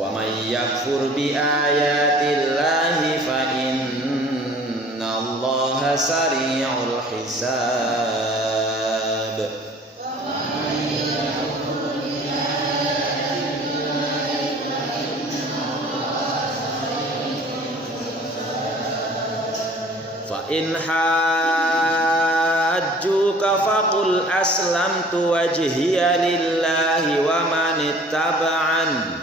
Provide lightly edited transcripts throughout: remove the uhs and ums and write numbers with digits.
Wa may yakfur bi ayatillahi fa innallaha sari'ul hisab. Fa in hajjuka faqul aslamtu wajhiya lillahi wa man ittaba'an.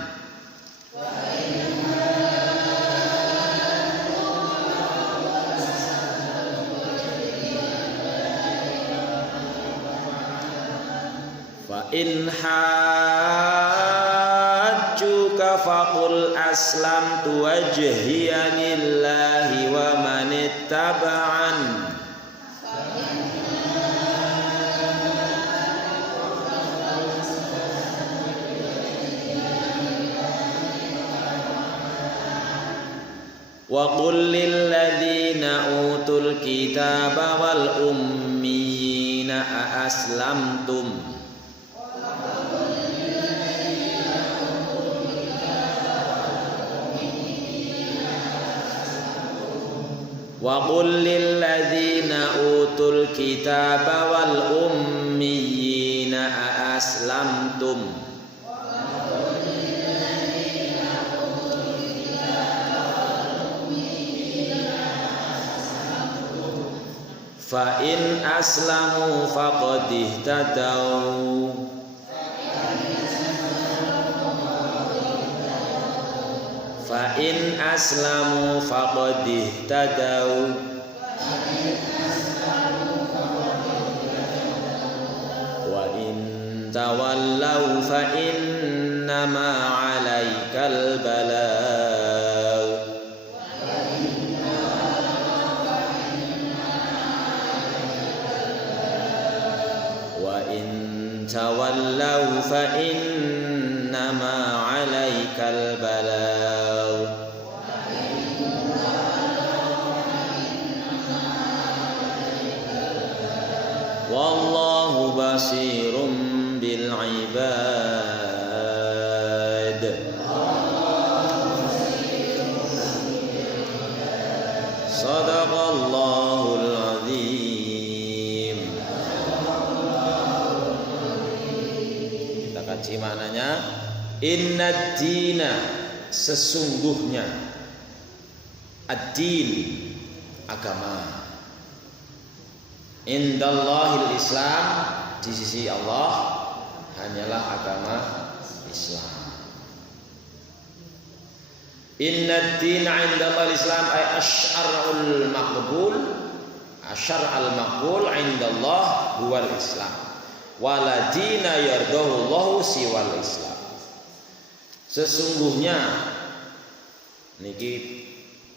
Fa in hajjuka faqul aslamtu wajhiya lillahi wa man ittaba'an. Wa qul lil ladzina utul kitaba wal ummiyina a aslamtum. Wa qul lil ladzina utul kitaba wal ummiyina a aslamtum. Fa in aslamu faqad ihtadaw. Fa in aslamu faqad ihtadaw. Wa in tawallaw fa innama 'alaikal balagh. Tawallaw fa innama 'alaikal balagh. Wallahu basirum bil ibad. Sadaqallahul azim. Kaji maknanya, innad dina, sesungguhnya, ad-din, agama, indallahil islam, di sisi Allah hanyalah agama Islam. Innad dina indallahil islam ay asy'arul maqbul, asy'arul maqbul indallah huwal islam. Waladina yardahullahu siwal islam. Sesungguhnya niki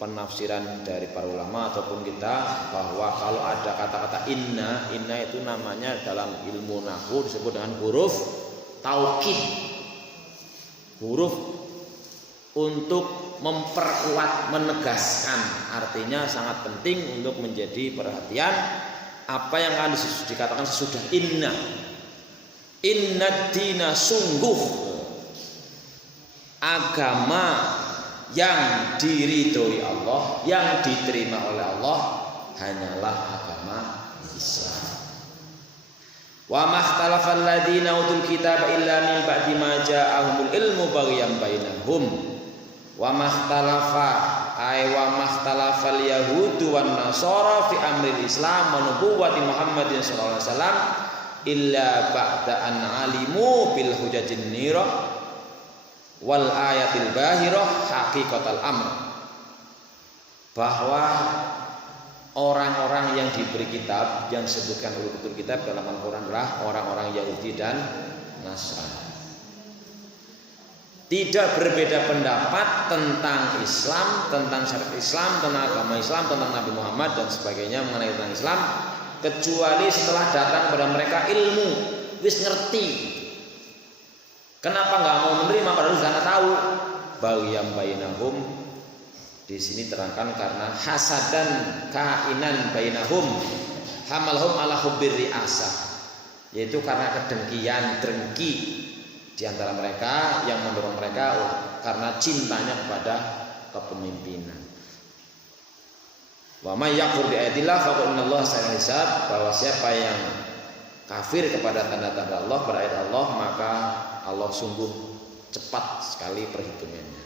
penafsiran dari para ulama ataupun kita, bahwa kalau ada kata-kata inna itu namanya dalam ilmu nahwu disebut dengan huruf taukid, huruf untuk memperkuat, menegaskan. Artinya sangat penting untuk menjadi perhatian apa yang akan dikatakan sesudah inna. Innad dina, sungguh agama yang diridhoi Allah, yang diterima oleh Allah hanyalah agama Islam. Wa mahtalafal ladzina utul kitaba illa min ba'di ma ja'ahumul ilmu baghyan bainahum. Wa mahtalafa ay wa mahtalafal yahudu wan nasara fi amril islam wa nubuwwati Muhammadin sallallahu alaihi wasallam illa ba'da an alimu bil hujatin nira wal ayatil bahirah haqiqatal amr. Bahwa orang-orang yang diberi kitab, yang disebutkan utul kitab dalam Al-Quran adalah orang-orang Yahudi dan Nasrani, tidak berbeda pendapat tentang Islam, tentang syariat Islam, tentang agama Islam, tentang Nabi Muhammad dan sebagainya mengenai tentang Islam, kecuali setelah datang kepada mereka ilmu, wis ngerti. Kenapa nggak mau menerima padahal sudah nggak tahu? Baghyan bainahum, di sini terangkan karena hasadan kainan bainahum, hamalhum ala hubbir riasah, yaitu karena kedengkian, drengki Di antara mereka yang mendorong mereka karena cintanya kepada kepemimpinan. Wa may yakfur bi ayatillah fa innallaha sari'ul hisab, bahwa siapa yang kafir kepada tanda-tanda Allah, pada ayat Allah, maka Allah sungguh cepat sekali perhitungannya.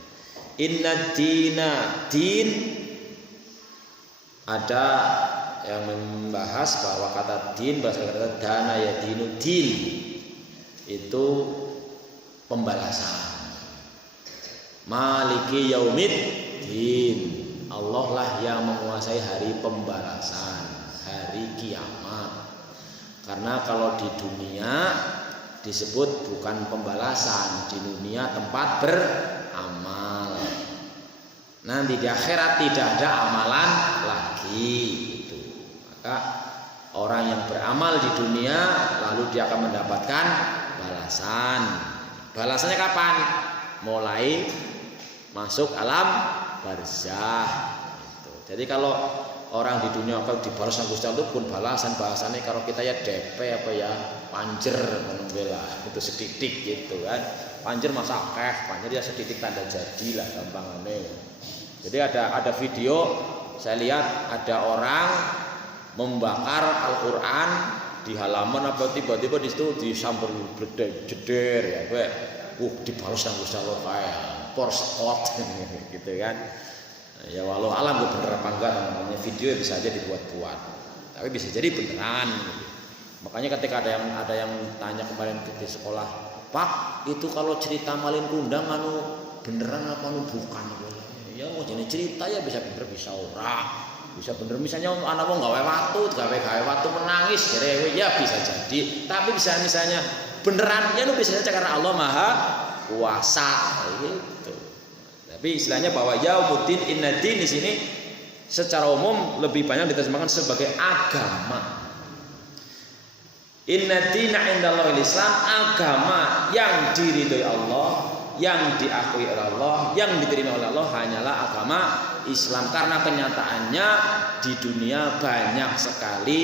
Inna dina, din, ada yang membahas bahwa kata din berasal dari kata dana ya dinu, din itu pembalasan. Maliki yaumid din, Allah lah yang menguasai hari pembalasan, hari kiamat. Karena kalau di dunia disebut bukan pembalasan, di dunia tempat beramal. Nanti di akhirat tidak ada amalan lagi itu. Maka orang yang beramal di dunia lalu dia akan mendapatkan balasan. Balasannya kapan? Mulai masuk alam barzah gitu. Jadi kalau orang di dunia kalau dibalas sama Gusti Allah pun balasan bahasanya, kalau kita ya DP apa ya panjer menembela itu sedidik gitu kan. Panjer masa panjer ya sedidik tanda jadi lah gampangannya. Jadi ada video saya lihat ada orang membakar Al-Qur'an di halaman apa tiba-tiba di situ disambar jeder ya gue dibalas sama Gusti Allah kayak porskot gitu kan. Ya walau alam gue bener apa enggak, namanya video bisa aja dibuat-buat, tapi bisa jadi beneran gitu. Makanya ketika ada yang tanya kemarin di sekolah, Pak itu kalau cerita malin kundang anu beneran apa anu bukan? Ya mau jadi cerita ya bisa bener bisa ora, bisa bener misalnya anak mau gawe waktu menangis ya bisa jadi, tapi bisa misalnya beneran ya lu bisa aja karena Allah Maha Kuasa gitu. Tapi istilahnya bahwa yaumuddin innadin di sini secara umum lebih banyak diterjemahkan sebagai agama. Innadina indallahil Islam, agama yang diridhoi Allah, yang diakui oleh Allah, yang diterima oleh Allah hanyalah agama Islam. Karena kenyataannya di dunia banyak sekali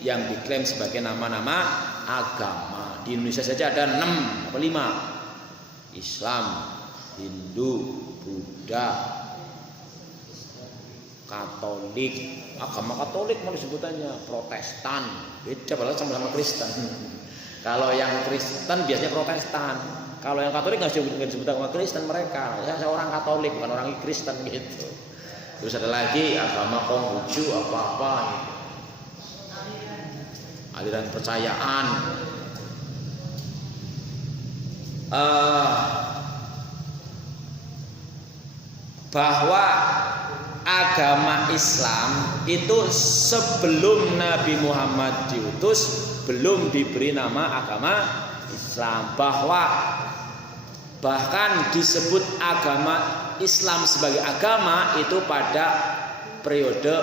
yang diklaim sebagai nama-nama agama. Di Indonesia saja ada 6 atau 5. Islam, Hindu, Buddha, Katolik. Agama Katolik mau disebutannya Protestan, beda padahal sama-sama Kristen. Kalau yang Kristen biasanya Protestan, kalau yang Katolik nggak disebut agama Kristen mereka. Ya seorang Katolik bukan orang Kristen gitu. Terus ada lagi agama Konghucu apa-apa gitu. Aliran percayaan. Bahwa agama Islam itu sebelum Nabi Muhammad diutus belum diberi nama agama Islam, bahwa bahkan disebut agama Islam sebagai agama itu pada periode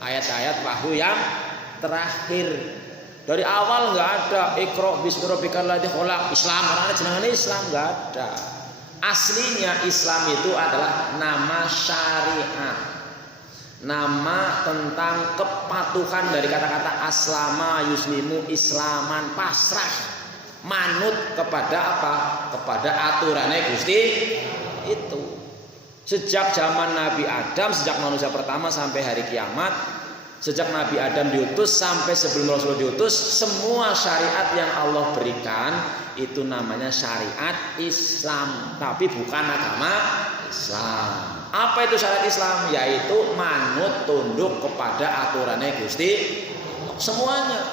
ayat-ayat wahyu yang terakhir. Dari awal nggak ada Iqra bismi rabbikal ladzi khalaq Islam, karena jenengan Islam nggak ada. Aslinya Islam itu adalah nama syariat, nama tentang kepatuhan dari kata-kata aslama yuslimu islaman, pasrah manut kepada apa? Kepada aturannya Gusti itu. Sejak zaman Nabi Adam, sejak manusia pertama sampai hari kiamat, sejak Nabi Adam diutus sampai sebelum Rasul diutus, semua syariat yang Allah berikan itu namanya syariat Islam, tapi bukan agama Islam. Apa itu syariat Islam? Yaitu manut tunduk kepada aturannya Gusti semuanya.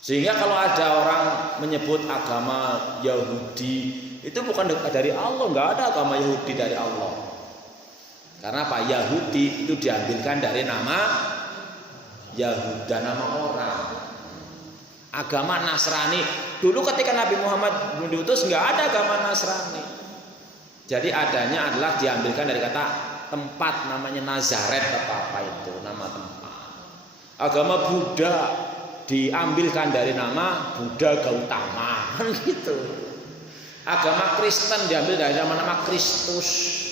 Sehingga kalau ada orang menyebut agama Yahudi, itu bukan dari Allah, nggak ada agama Yahudi dari Allah. Karena Pak Yahudi itu diambilkan dari nama Yahuda, nama orang. Agama Nasrani dulu ketika Nabi Muhammad belum diutus nggak ada agama Nasrani. Jadi adanya adalah diambilkan dari kata tempat, namanya Nazaret apa itu nama tempat. Agama Buddha diambilkan dari nama Buddha Gautama gitu. Agama Kristen diambil dari nama Kristus,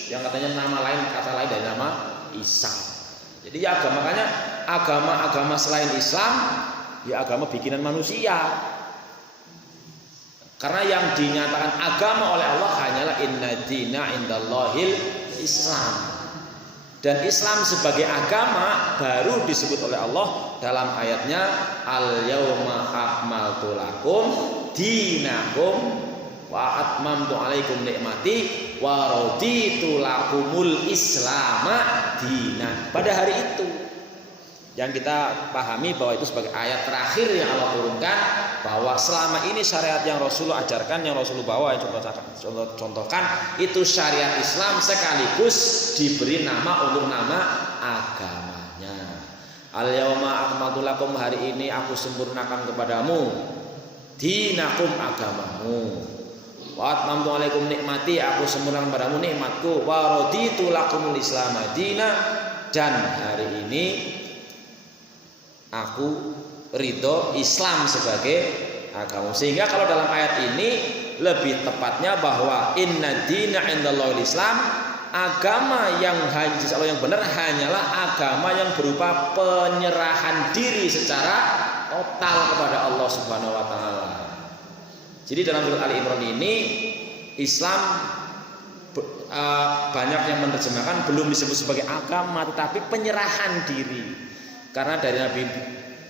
yang katanya nama lain, kata lain dari nama Isa. Jadi ya makanya agama-agama selain Islam ya agama bikinan manusia. Karena yang dinyatakan agama oleh Allah hanyalah inna dina indallahil Islam. Dan Islam sebagai agama baru disebut oleh Allah dalam ayatnya al yauma akmaltu lakum dinakum wa atmamtu alaikum nikmati wa raditu lakumul islama dinan. Pada hari itu yang kita pahami bahwa itu sebagai ayat terakhir yang Allah turunkan, bahwa selama ini syariat yang Rasulullah ajarkan, yang Rasulullah bawa, yang contohkan itu syariat Islam sekaligus diberi nama untuk nama agamanya. Al yauma akmaltu lakum, hari ini aku sempurnakan kepadamu dinakum, agamamu. Wa atmamtu alaikum nikmati, aku sempurnakan kepadamu nikmatku. Wa raditu lakumul islam madina, dan hari ini aku ridho Islam sebagai agama. Sehingga kalau dalam ayat ini lebih tepatnya bahwa inna dina indallahil Islam, agama yang yang benar hanyalah agama yang berupa penyerahan diri secara total kepada Allah Subhanahu wa taala. Jadi dalam surat Ali Imran ini Islam banyak yang menerjemahkan belum disebut sebagai agama tetapi penyerahan diri. Karena dari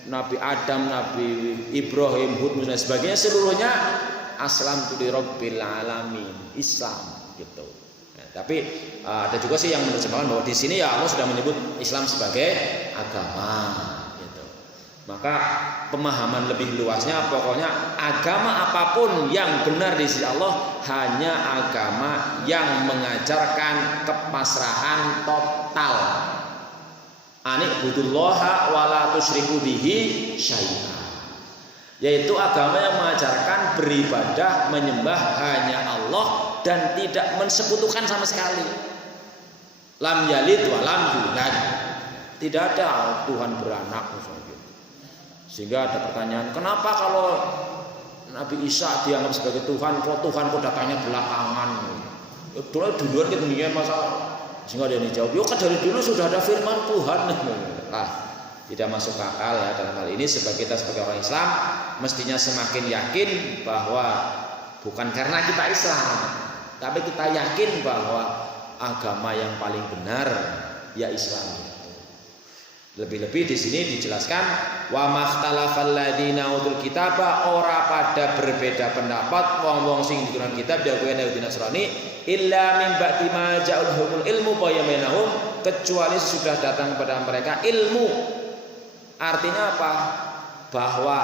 Nabi Adam, Nabi Ibrahim, Hud dan sebagainya seluruhnya aslamtu lirabbil alamin, Islam gitu. Nah, tapi ada juga sih yang menerjemahkan bahwa di sini ya Allah sudah menyebut Islam sebagai agama gitu. Maka pemahaman lebih luasnya pokoknya agama apapun yang benar di sisi Allah hanya agama yang mengajarkan kepasrahan total. Ani'budullaha wa la tusyriku bihi syai'a, yaitu agama yang mengajarkan beribadah menyembah hanya Allah dan tidak mensekutukan sama sekali. Lam yalid wa lam yulad, tidak ada Tuhan beranak misalnya. Sehingga ada pertanyaan, kenapa kalau Nabi Isa dianggap sebagai Tuhan, kalau Tuhan kok datangnya belakangan? Duluan kita mikir masalah. Sehingga dia dijawab, yo kan dari dulu sudah ada firman Tuhan. Tidak masuk akal ya dalam hal ini. Sebagai kita sebagai orang Islam mestinya semakin yakin bahwa bukan karena kita Islam, tapi kita yakin bahwa agama yang paling benar ya Islam. Lebih-lebih di sini dijelaskan wa makhtalafal ladina utul kitaba, ora pada berbeda pendapat wong-wong sing diturunkan kitab Yahudi Nasrani illa min ba'di ma ja'alhumul ilmu bayaminahum, kecuali sesudah datang kepada mereka ilmu. Artinya apa? Bahwa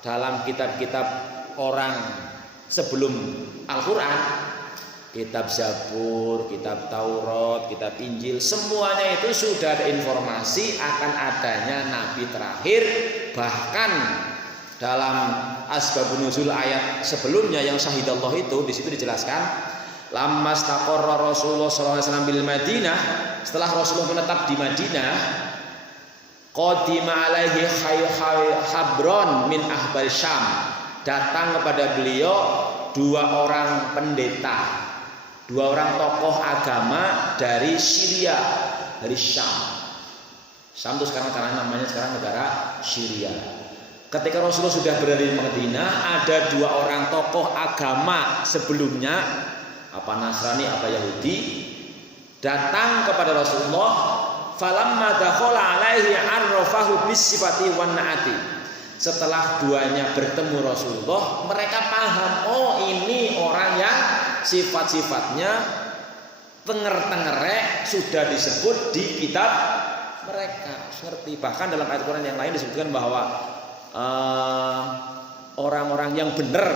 dalam kitab-kitab orang sebelum Al-Qur'an, kitab Zabur, kitab Taurat, kitab Injil, semuanya itu sudah ada informasi akan adanya nabi terakhir. Bahkan dalam asbabun nuzul ayat sebelumnya yang syahidallah itu di situ dijelaskan lammas taqarra Rasulullah sallallahu alaihi wasallam bil Madinah, setelah Rasulullah menetap di Madinah, qadima alaihi habron min ahbal Syam, datang kepada beliau dua orang pendeta, dua orang tokoh agama dari Syria, dari Syam. Syam itu sekarang namanya negara Syria. Ketika Rasulullah sudah berada di Madinah, ada dua orang tokoh agama sebelumnya, apa Nasrani apa Yahudi, datang kepada Rasulullah. Falamma dakhala alaihi arrafahu bisifati wan naati. Setelah duanya bertemu Rasulullah, mereka paham, oh ini orang yang sifat-sifatnya tenger-tengerek sudah disebut di kitab mereka. Ngerti. Bahkan dalam ayat Quran yang lain disebutkan bahwa orang-orang yang benar,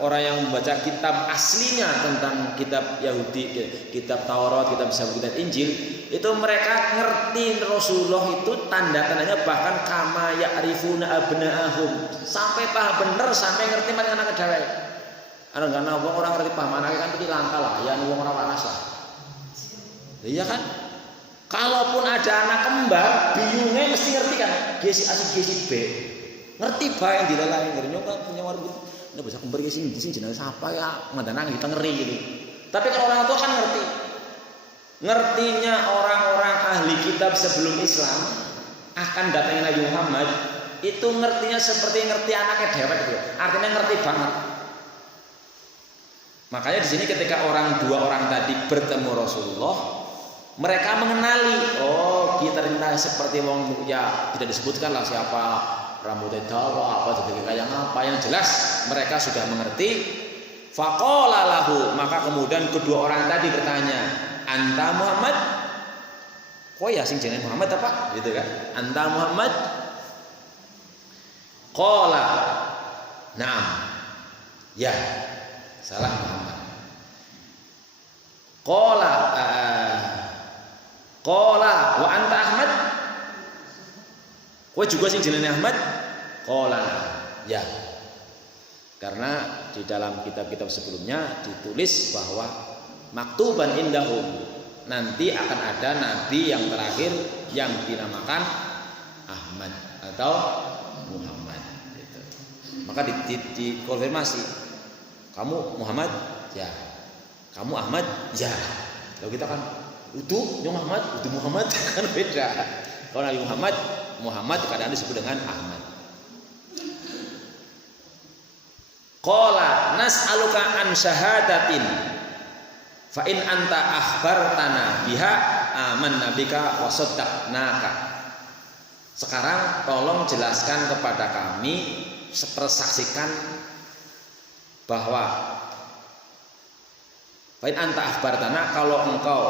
orang yang membaca kitab aslinya tentang kitab Yahudi, kitab Taurat, kitab Zabur, kitab Injil, itu mereka ngerti Rasulullah itu tanda-tandanya bahkan kama ya'rifuna abna'ahum, sampai paham bener, sampai ngerti mana anak dhewe. Ana karena orang ngerti paham anake kan iki langka lah, ya wong ora waras lah. Iya kan? Kalaupun ada anak kembar, biungnya mesti ngerti kan? Gesi A gesi B. Ngerti bae yang dilalai ngerinya kan punya warga. Nek bisa kembar gesi di sini jenenge siapa ya? Mandanang kita ngeri gitu. Tapi kalau orang tua kan ngerti. Ngertinya orang-orang ahli kitab sebelum Islam akan datangnya Nabi Muhammad itu ngertinya seperti ngerti anaknya dewek gitu. Artinya ngerti banget. Makanya di sini ketika dua orang tadi bertemu Rasulullah, mereka mengenali, oh kita ternyata seperti wong ya tidak disebutkan lah siapa, rambutnya dawa apa, jadi kayak apa, yang jelas mereka sudah mengerti. Faqala lahu, maka kemudian kedua orang tadi bertanya, anta Muhammad? Kok ya sing jenenge Muhammad apa? Gitu kan? Anta Muhammad? Qala, na'am. Ya, salah Muhammad. Qala wa anta Ahmad? Kowe juga sing jenenge Ahmad? Qala, ya. Karena di dalam kitab-kitab sebelumnya ditulis bahwa maktuban indahum, nanti akan ada nabi yang terakhir yang dinamakan Ahmad atau Muhammad gitu. Maka dikonfirmasi, kamu Muhammad? Ya. Kamu Ahmad? Ya. Kalau kita kan utuh Muhammad, utuh Muhammad kan beda. Kalau Nabi Muhammad kadang disebut dengan Ahmad. Qala nas'aluka an syahadatin fa in anta akhbartana biha amanna bika wa saddaqnaka. Sekarang tolong jelaskan kepada kami, persaksikan bahwa fa in anta akhbartana, kalau engkau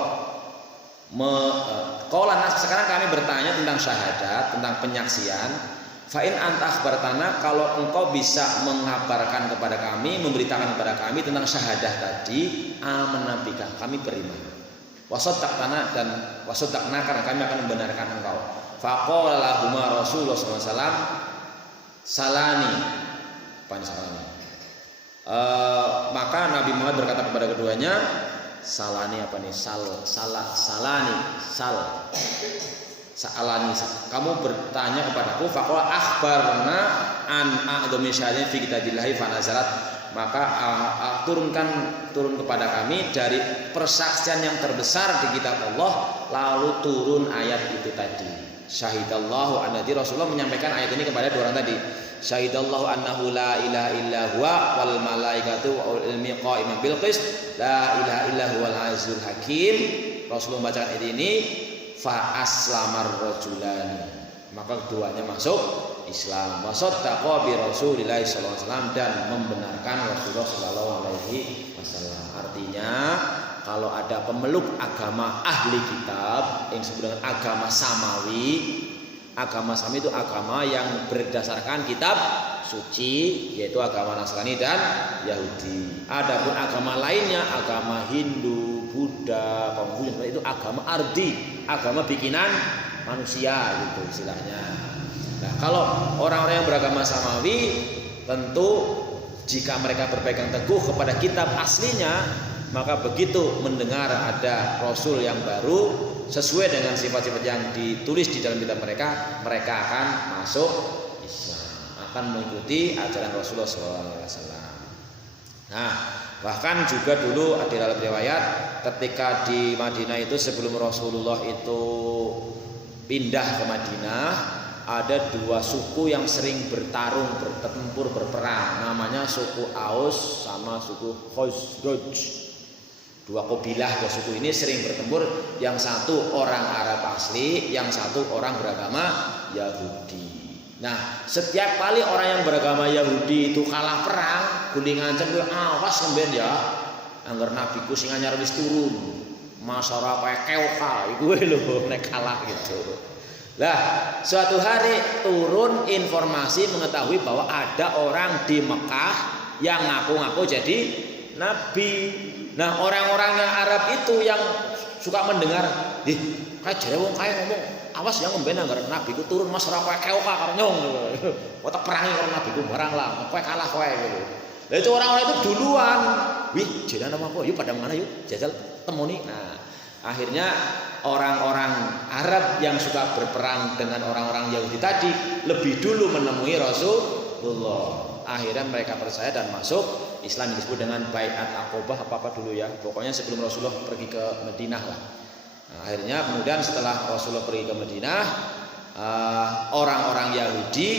sekarang kami bertanya tentang syahadat, tentang penyaksian. Fa'in anta akhbartana, kalau engkau bisa mengabarkan kepada kami, memberitakan kepada kami tentang syahadah tadi, amanna bika, kami beriman. Wasaddaqtana, dan wasaddaqna, karena kami akan membenarkan engkau. Faqala lahuma Rasulullah SAW salani. Maka Nabi Muhammad berkata kepada keduanya, salani apa nih? Sa'alani, kamu bertanya kepadaku, faqala akhbarna an a'dhami syahadatin fi kitabillahi fa nazalat, maka turun kepada kami dari persaksian yang terbesar di kitab Allah, lalu turun ayat itu tadi. Syahidallahu annahu, Rasulullah menyampaikan ayat ini kepada dua orang tadi. Syahidallahu annahu la ilaha illa huwa wal malaikatu wa ilmi qa'iman bil qist la ilaha illa huwal azizul hakim. Rasulullah membacakan ayat ini, fa aslamar rajulani, maka keduanya masuk Islam. Wa saddaqa bi Rasulillah sallallahu alaihi wasallam, dan membenarkan Rasulullah sallallahu alaihi wasallam. Artinya kalau ada pemeluk agama ahli kitab yang disebut dengan agama samawi. Agama samawi itu agama yang berdasarkan kitab suci, yaitu agama Nasrani dan Yahudi. Adapun agama lainnya, agama Hindu, Buddha, Konghucu, itu agama ardi, agama bikinan manusia gitu istilahnya. Nah, kalau orang-orang yang beragama samawi, tentu jika mereka berpegang teguh kepada kitab aslinya, maka begitu mendengar ada Rasul yang baru sesuai dengan sifat-sifat yang ditulis di dalam kitab mereka, mereka akan masuk Islam, akan mengikuti ajaran Rasulullah SAW. Nah, bahkan juga dulu di dalam riwayat ketika di Madinah itu sebelum Rasulullah itu pindah ke Madinah, ada dua suku yang sering bertarung, bertempur, berperang, namanya suku Aus sama suku Khazraj. Dua kabilah, dua suku ini sering bertempur, yang satu orang Arab asli, yang satu orang beragama Yahudi. Nah, setiap kali orang yang beragama Yahudi itu kalah perang, guling ngancem, awas ngemben ya, angger nabiku sing anyar wis turun, masara pae keoka iku lho nek kalah gitu. Lah, suatu hari turun informasi mengetahui bahwa ada orang di Mekah yang ngaku-ngaku jadi nabi. Nah, orang-orangnya Arab itu yang suka mendengar, kayak jare wong kae ngomong, awas ya ngemben anggar nabiku turun mas ora kowe keoka karo nyong. Otak perangi karo nabiku barang lah, kowe kalah kowe gitu. Lah itu orang-orang itu duluan, wih jenengan nama kowe, yuk pada mana yuk jajal temuni. Nah, akhirnya orang-orang Arab yang suka berperang dengan orang-orang Yahudi tadi lebih dulu menemui Rasulullah. Akhirnya mereka percaya dan masuk Islam, yang disebut dengan Baiat Aqobah apa dulu ya, pokoknya sebelum Rasulullah pergi ke Madinah lah. Nah, akhirnya kemudian setelah Rasulullah pergi ke Madinah, orang-orang Yahudi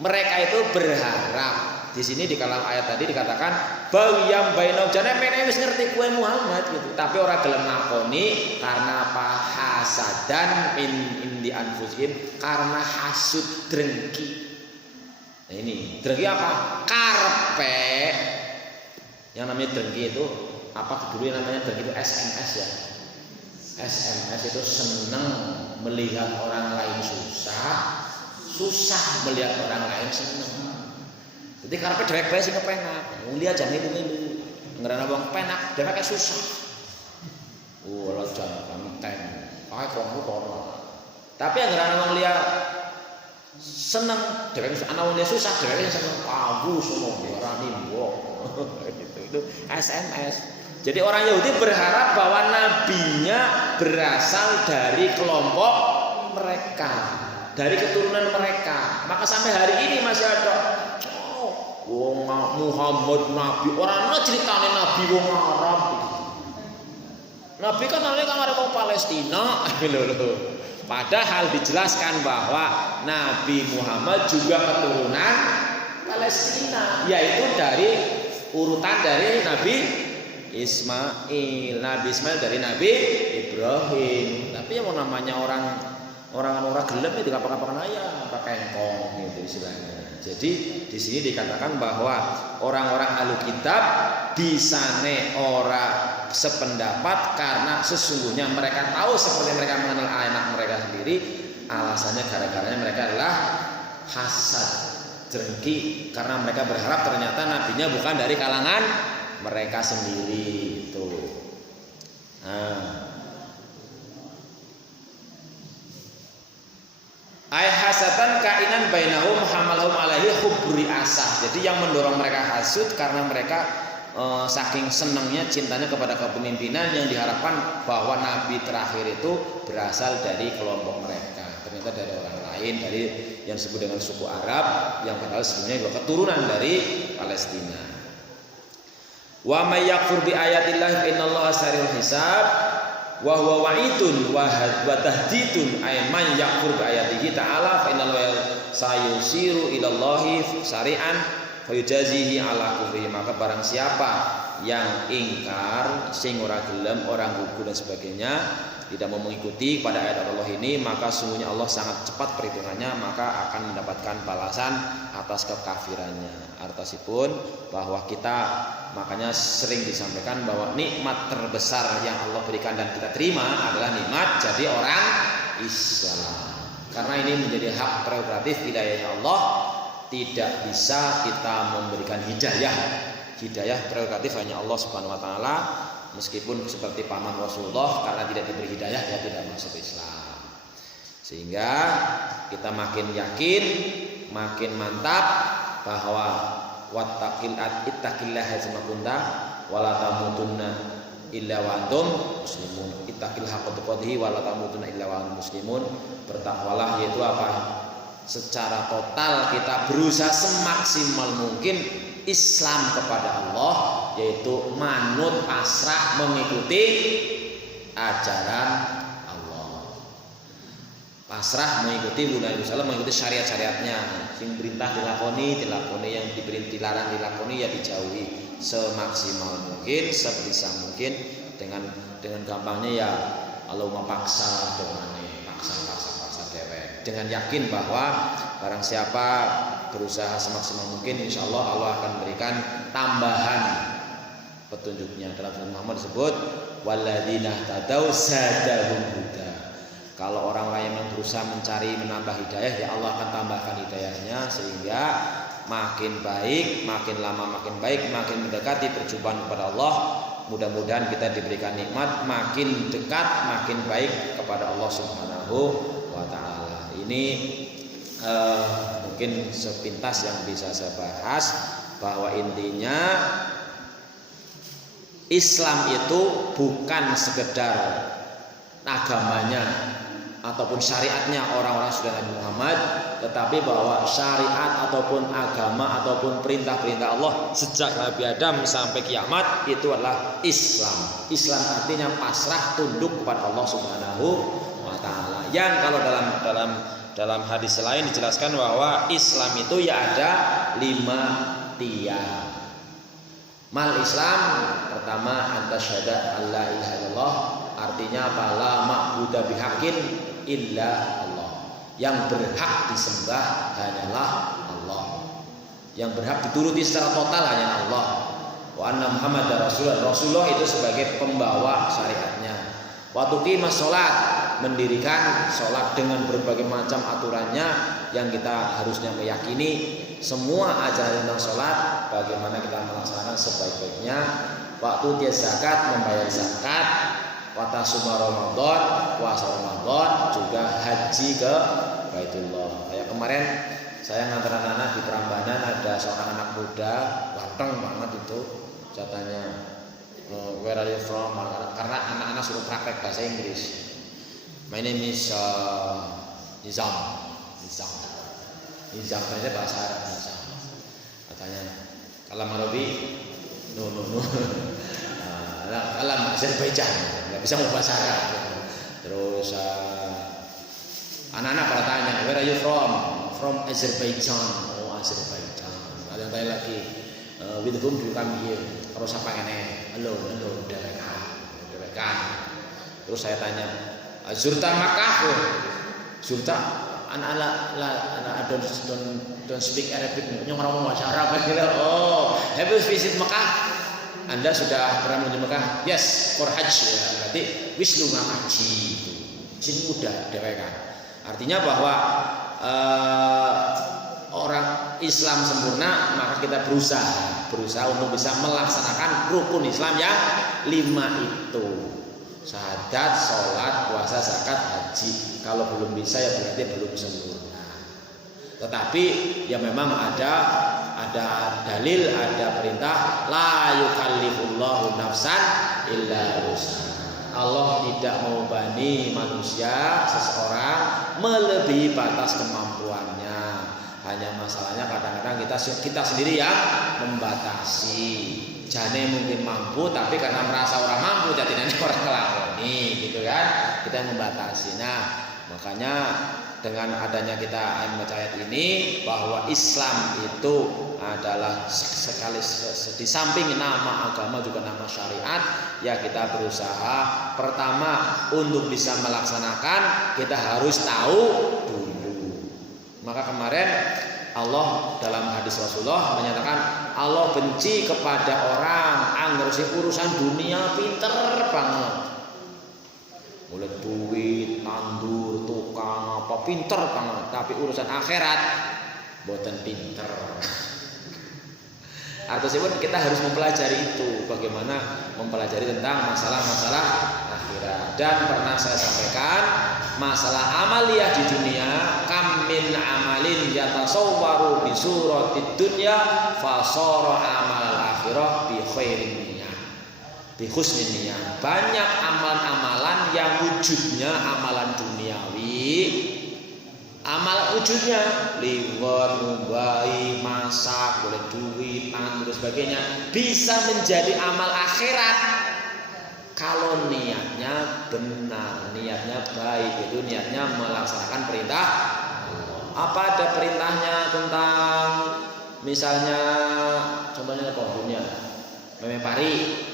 mereka itu berharap di sini di kalam ayat tadi dikatakan bayyam bainau jane mene wis ngerti kue Muhammad gitu. Tapi orang gelem ngakoni karena apa? Hasadan min indi anfusihim, karena hasud drengki. Nah ini drengki apa? Karpe. Yang namanya drengki itu apa dulu yang namanya drengki itu SMS ya. SMS itu senang melihat orang lain susah, susah melihat orang lain senang. Jadi karena dhewek bae sing kepenak, wong liya jan nilu-nilu. Ngrana wong penak dhewek susah. Ora jan konten. Kae krungu kono. Tapi yang ngrana wong liya seneng, dhewek ana wong liya susah, dhewek seneng. Aku sono ora nimbo. Itu SMS. Jadi orang Yahudi berharap bahwa nabinya berasal dari kelompok mereka, dari keturunan mereka. Maka sampai hari ini masih ada wong Muhammad nabi, orang ana ceritane nabi wong Arab. Nabi kan orang Palestina lho. Padahal dijelaskan bahwa Nabi Muhammad juga keturunan Palestina, yaitu dari urutan dari Nabi Ismail. Nabi Ismail dari Nabi Ibrahim. Tapi yang namanya orang gelem itu apa-apa ya, pakai engkong gitu istilahnya. Jadi di sini dikatakan bahwa orang-orang ahli kitab disane ora sependapat karena sesungguhnya mereka tahu seperti mereka mengenal anak mereka sendiri. Alasannya gara-garanya mereka adalah hasad, drengki, karena mereka berharap ternyata nabinya bukan dari kalangan mereka sendiri itu. Ay hasatan kainan bainahum hamalhum alaihi hubri asah. Jadi yang mendorong mereka hasud karena mereka saking senangnya cintanya kepada kepemimpinan yang diharapkan bahwa nabi terakhir itu berasal dari kelompok mereka. Ternyata dari orang lain, dari yang disebut dengan suku Arab, yang padahal sebenarnya juga keturunan dari Palestina. Wa may yakfur bi ayatillah innallaha sari'ul hisab wa huwa wa'idun wa tahdidun ay man yakfur bi ayatihi ta'ala fa innallaha sayusiru ilallahi sari'an fayujazihi ala kufri. Maka barang siapa yang ingkar, sing ora gelem, orang gugur dan sebagainya, tidak mau mengikuti pada ayat Allah ini, maka sungguhnya Allah sangat cepat perhitungannya, maka akan mendapatkan balasan atas kekafirannya. Artasipun bahwa kita makanya sering disampaikan bahwa nikmat terbesar yang Allah berikan dan kita terima adalah nikmat jadi orang Islam. Karena ini menjadi hak prerogatif hidayahnya Allah, tidak bisa kita memberikan hidayah. Hidayah prerogatif hanya Allah Subhanahu wa taala. Meskipun seperti paman Rasulullah, karena tidak diberi hidayah dia tidak masuk Islam. Sehingga kita makin yakin, makin mantap bahwa ittaqillah haitsu kunta wala tamutunna illa wa antum muslimun. Ittaqil haqqa tuqatih wala tamutunna illa wa antum muslimun. Bertakwalah yaitu apa? Secara total kita berusaha semaksimal mungkin Islam kepada Allah, yaitu manut pasrah mengikuti ajaran Allah, pasrah mengikuti Nabi Sallallahu, mengikuti syariat-syariatnya. Sing perintah dilakoni, yang dilarang dilakoni ya dijauhi semaksimal mungkin, sebisa mungkin. Dengan gampangnya ya Allah mempaksa domane, paksa dewek. Dengan yakin bahwa barang siapa berusaha semaksimal mungkin, insya Allah Allah akan memberikan tambahan petunjuknya. Dalam firman Muhammad disebut walladzina tadau zadahum huda. Kalau orang-orang yang berusaha mencari menambah hidayah, ya Allah akan tambahkan hidayahnya sehingga makin baik, makin lama makin baik, makin mendekati perjumpaan kepada Allah. Mudah-mudahan kita diberikan nikmat makin dekat, makin baik kepada Allah Subhanahu wa taala. Ini mungkin sepintas yang bisa saya bahas, bahwa intinya Islam itu bukan sekedar agamanya ataupun syariatnya orang-orang sudah Nabi Muhammad, tetapi bahwa syariat ataupun agama ataupun perintah-perintah Allah sejak Nabi Adam sampai kiamat itu adalah Islam. Islam artinya pasrah tunduk kepada Allah Subhanahu wa taala. Yang kalau dalam hadis lain dijelaskan bahwa Islam itu ya ada 5 qiyam. Mal Islam pertama antasyhada alla ilaha illallah, artinya apa? La ma'budu bihaqqin illa Allah. Yang berhak disembah hanyalah Allah. Yang berhak dituruti secara total hanya Allah. Wa anna Muhammadar Rasulullah itu sebagai pembawa syariatnya. Wa tuqimas shalat, mendirikan sholat dengan berbagai macam aturannya yang kita harusnya meyakini semua ajaran tentang sholat, bagaimana kita melaksanakan sebaik-baiknya. Waktu dia zakat, membayar zakat. Watasuma Ramadan, puasa Ramadan, juga haji ke Baitullah. Kayak kemarin saya ngantar anak-anak di Prambanan, ada seorang anak muda ganteng banget itu, saya tanya where are you from, karena anak-anak suruh praktek bahasa Inggris. My name is Nizam, ternyata bahasa Arab. Nizam katanya kalam Arabi no kalam Azerbaijan, nggak bisa mau bahasa Arab. Terus anak-anak pada tanya where are you from Azerbaijan. Oh Azerbaijan. Ada yang tanya lagi with whom do you come here. Terus apa ini hello dewekan. Terus saya tanya Zurta Makkah. Zurta anak-anak don't speak Arabic, nyong ngomong bahasa Arab. Oh, have you visit Makkah? Anda sudah pernah menuju Mekah? Yes, for haji ya. Berarti wislu ngaji. Sini mudah dewekan. Artinya bahwa orang Islam sempurna, maka kita berusaha untuk bisa melaksanakan rukun Islam yang 5 itu. Syahadat, sholat, puasa, zakat, haji. Kalau belum bisa ya berarti belum sempurna. Tetapi ya memang ada dalil, ada perintah la yukallifullahu nafsan illa wus'aha. Allah tidak membebani manusia seseorang melebihi batas kemampuannya. Hanya masalahnya kadang-kadang kita sendiri yang membatasi. Jane mungkin mampu, tapi karena merasa orang mampu jadi orang ngelakoni, gitu kan? Kita yang membatasi. Nah, makanya dengan adanya kita membaca ayat ini bahwa Islam itu adalah sekali di samping nama agama juga nama syariat, ya kita berusaha pertama untuk bisa melaksanakan kita harus tahu dulu. Maka kemarin Allah dalam hadis Rasulullah menyatakan Allah benci kepada orang ngurusin urusan dunia pinter banget. Mulai duit, tandur, tukang apa pinter banget, tapi urusan akhirat boten pinter. Artinya kita harus mempelajari itu, bagaimana mempelajari tentang masalah-masalah akhirat. Dan pernah saya sampaikan masalah amaliyah di dunia, kam min amalin yatasawwaru bi suratid dunya fasara amal akhirah bi khairin niyyah bi husnin niyyah. Banyak amalan-amalan yang wujudnya amalan duniawi, amal wujudnya liwat, ngumbai, masak, boleh duit, tandur dan sebagainya, bisa menjadi amal akhirat kalau niatnya benar, niatnya baik, itu niatnya melaksanakan perintah. Apa ada perintahnya tentang misalnya contohnya apa dunia memepari,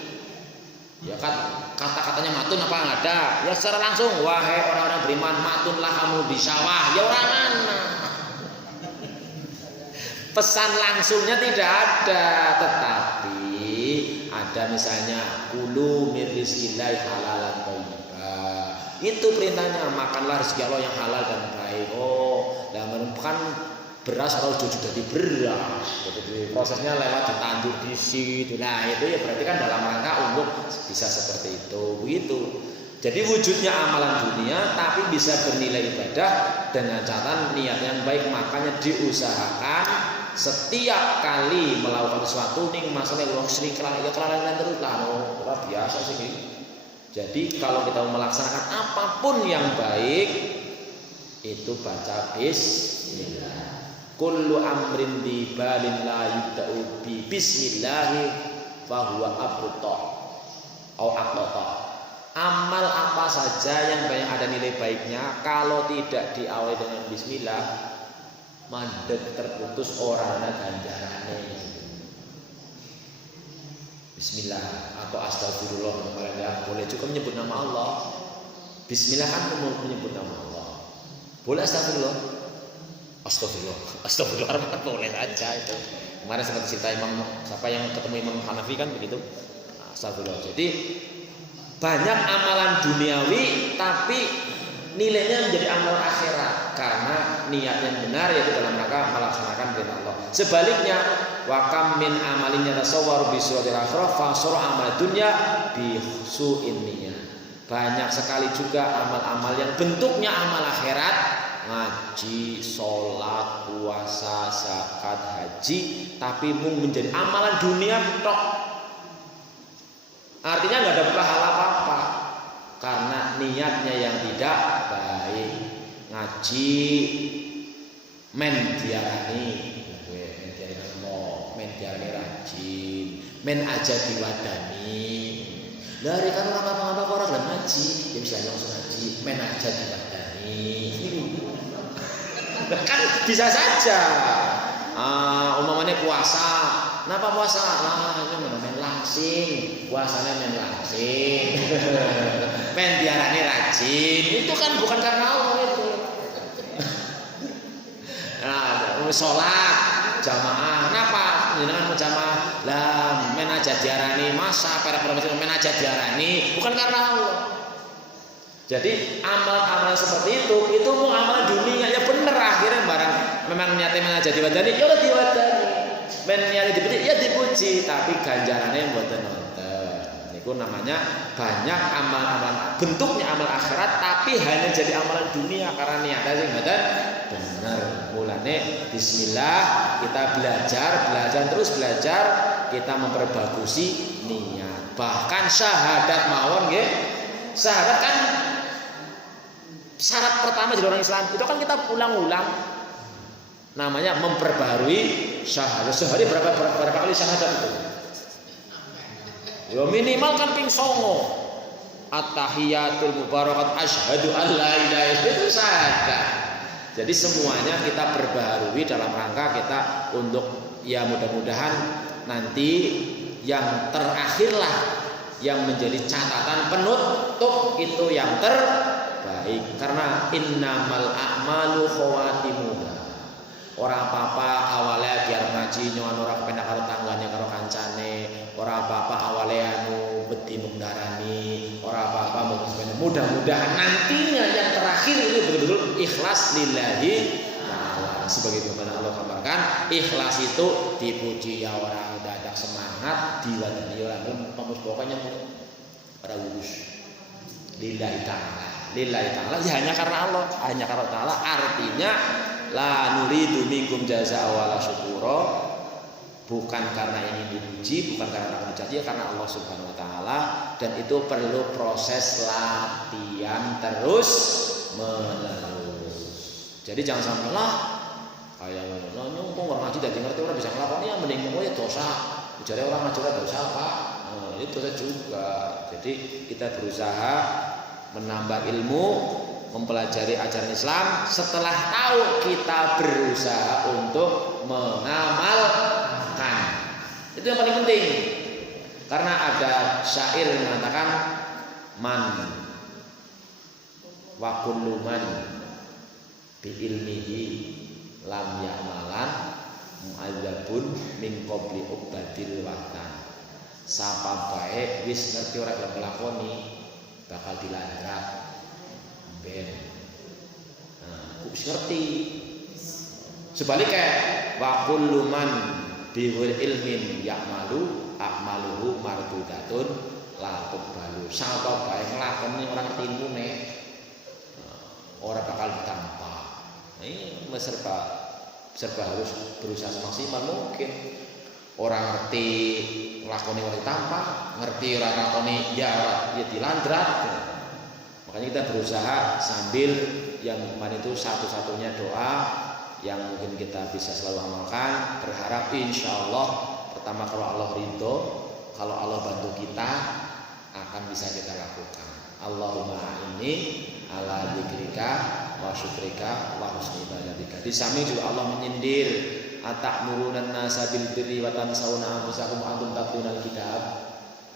ya kan kata-katanya matun apa nggak ada, ya secara langsung wahai orang-orang beriman matunlah kamu di sawah, ya orang mana. Pesan langsungnya tidak ada, tetapi ada misalnya kulu mir rizqillahi halalan thayyiban. Itu perintahnya, makanlah rezeki Allah yang halal dan baik. Oh, dan menemukan beras kalau sudah jadi beras, jadi prosesnya lewat ditandur di situ. Nah itu ya berarti kan dalam rangka untuk bisa seperti itu, begitu. Jadi wujudnya amalan dunia tapi bisa bernilai ibadah dengan catatan niat yang baik. Makanya diusahakan setiap kali melakukan sesuatu ning masalah wong sering kelalaian terus lah, ora biasa sih. Jadi kalau kita melaksanakan apapun yang baik itu baca bismillah. Kullu amrin di balin la yubda'u bi bismillahi fahuwa abta au aqta. Amal apa saja yang banyak ada nilai baiknya kalau tidak diawali dengan bismillah mandek terputus orangnya ganjarane. Bismillah atau astagfirullah kepada boleh juga menyebut nama Allah. Bismillah kan menyebut nama Allah. Boleh astagfirullah. Astagfirullah boleh aja itu. Kemarin sempat cerita Imam siapa yang ketemu Imam Hanafi kan begitu. Astagfirullah. Jadi banyak amalan duniawi tapi nilainya menjadi amal akhirat karena niat yang benar yaitu dalam rangka melaksanakan perintah Allah. Sebaliknya, wa kam min amalin yatasawwaru bi suratil akhirah fa sura amal dunya bi su'in niyah. Banyak sekali juga amal-amal yang bentuknya amal akhirat, ngaji, sholat, puasa, zakat, haji, tapi menjadi amalan dunia tok. Artinya nggak ada pahala apa-apa karena niatnya yang tidak baik. Ngaji men diarani rajin, men aja diwadani. Dari kan orang apa orang dalam ngaji, dia bisa langsung ngaji, men aja diwadani. Kan bisa saja. Umpamanya puasa, kenapa puasa? Itu men langsing, puasanya men langsing. Men diarani rajin, itu kan bukan karena Allah itu. Sholat jamaah, kenapa? Dengan jamaah lah men aja diarani masa para perempuan men aja diarani, bukan karena Allah. Jadi amal-amal seperti itu mau amal dunia ya bener akhirnya barang memang niatnya men aja diwadani, ya diwadani. Men niatnya dipuji, ya dipuji, tapi ganjarannya mboten nonton. Itu namanya banyak amal-amal bentuknya amal akhirat tapi hanya jadi amalan dunia karena niatnya sing mboten bener. Mulane bismillah kita belajar terus belajar, kita memperbagusi niat. Bahkan syahadat mawon nggih. Syahadat kan syarat pertama jadi orang Islam. Itu kan kita ulang-ulang. Namanya memperbarui syahadat. Sehari berapa kali syahadat itu? Ya minimal kan ping 9. At-tahiyatul mubarakat asyhadu an la ilaha illallah itu syahadat. Jadi semuanya kita perbaharui dalam rangka kita untuk ya mudah-mudahan nanti yang terakhirlah yang menjadi catatan penutup itu yang terbaik karena innamal a'malu khawatimuha. Ora apa-apa awalnya biar ngaji nyoan ora kepenak karo tanggane karo kancane, ora apa-apa awalnya anu wedi mengdarani, ora apa-apa mudah-mudahan nantinya yang terakhir ini betul-betul ikhlas lillahi ta'ala. Sebagaimana Allah kabarkan, ikhlas itu dipuji ya orang dadak semangat, diwadani orang pemus pokoknya pada wurus lillahi ta'ala. Lillahi ta'ala ya hanya karena Allah, hanya karena ta'ala, artinya la nuridu minkum jazaa'a wala syukura, bukan karena ingin dipuji, bukan karena takut dicaci, ya karena Allah Subhanahu wa taala, dan itu perlu proses latihan terus menerus. Jadi jangan sampai lah kayak nyumpung orang ngaji dadi ngerti orang bisa nglakoni yang mending ngono ya dosa. Jare orang ngaji ora dosa, Pak. Itu dosa juga. Jadi kita berusaha menambah ilmu, mempelajari ajaran Islam. Setelah tahu kita berusaha untuk mengamalkan. Itu yang paling penting. Karena ada syair yang mengatakan man wa kullu man bi ilmihi lam ya'malan mu'adzabun min qabli ubadil wahdan. Sapa bae wis ngerti ora gelem nglakoni bakal dilandrak ben. Wis ngerti. Sebaliknya wa kullu man biwil ilmin ya'malu a'maluhu mardudatun la tuqbalu. Sapa bae nglakoni ora ngerti ilmune ora bakal ditampa. Ini serba harus berusaha semaksimal mungkin. Orang ngerti nglakoni ora ditampa, ngerti ora nglakoni ya dilandrat. Makanya kita berusaha sambil yang kemarin itu satu-satunya doa yang mungkin kita bisa selalu amalkan, berharap insya Allah pertama kalau Allah ridho, kalau Allah bantu kita akan bisa kita lakukan. Allahumma inni ala dzikrika wa syukrika wa husni ibadatika. Di samping juga Allah menyindir atakmurunan nasa bil birri wa tansawna anfusakum wa antum tatlunal kitab.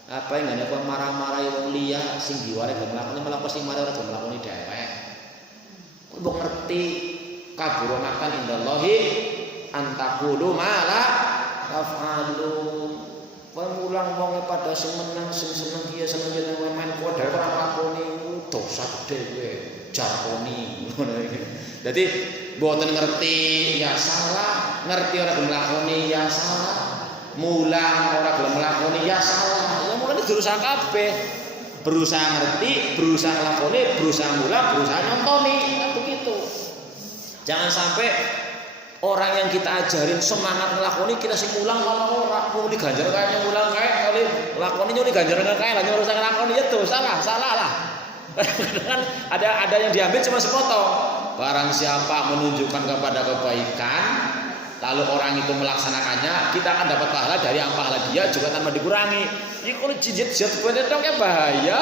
Apa yang ngene kok marah-marahi wong liya sing diware gak nglakoni malah sing marah ora gak nglakoni dhewek. Kok mbok ngerti kabura makan indallahi antaqulu mala taf'alu. Kowe mulang wong pada sing menang sing seneng kiye seneng yen main kok dhewe ora nglakoni dosa gedhe kowe jarkoni ngono iki. Dadi mboten ngerti ya salah, ngerti ora gelem nglakoni ya salah, mulang ora gelem nglakoni ya salah. Mulane berusaha kabeh. Berusaha ngerti, berusaha nglakoni, berusaha mulang, berusaha nyontoni. Kan begitu. Jangan sampai orang yang kita ajarin semangat nglakoni kita sing mulang malah ora mau diganjar kaya mulang kae kali lakoni nyuri ganjaran kae lah nyuruh sang nglakoni itu salah lah. Kan ada yang diambil cuma sepotong. Barang siapa menunjukkan kepada kebaikan lalu orang itu melaksanakannya, kita akan dapat pahala dari yang pahala dia juga tanpa dikurangi. Ini kalau jijit-jijit gue itu kayak bahaya.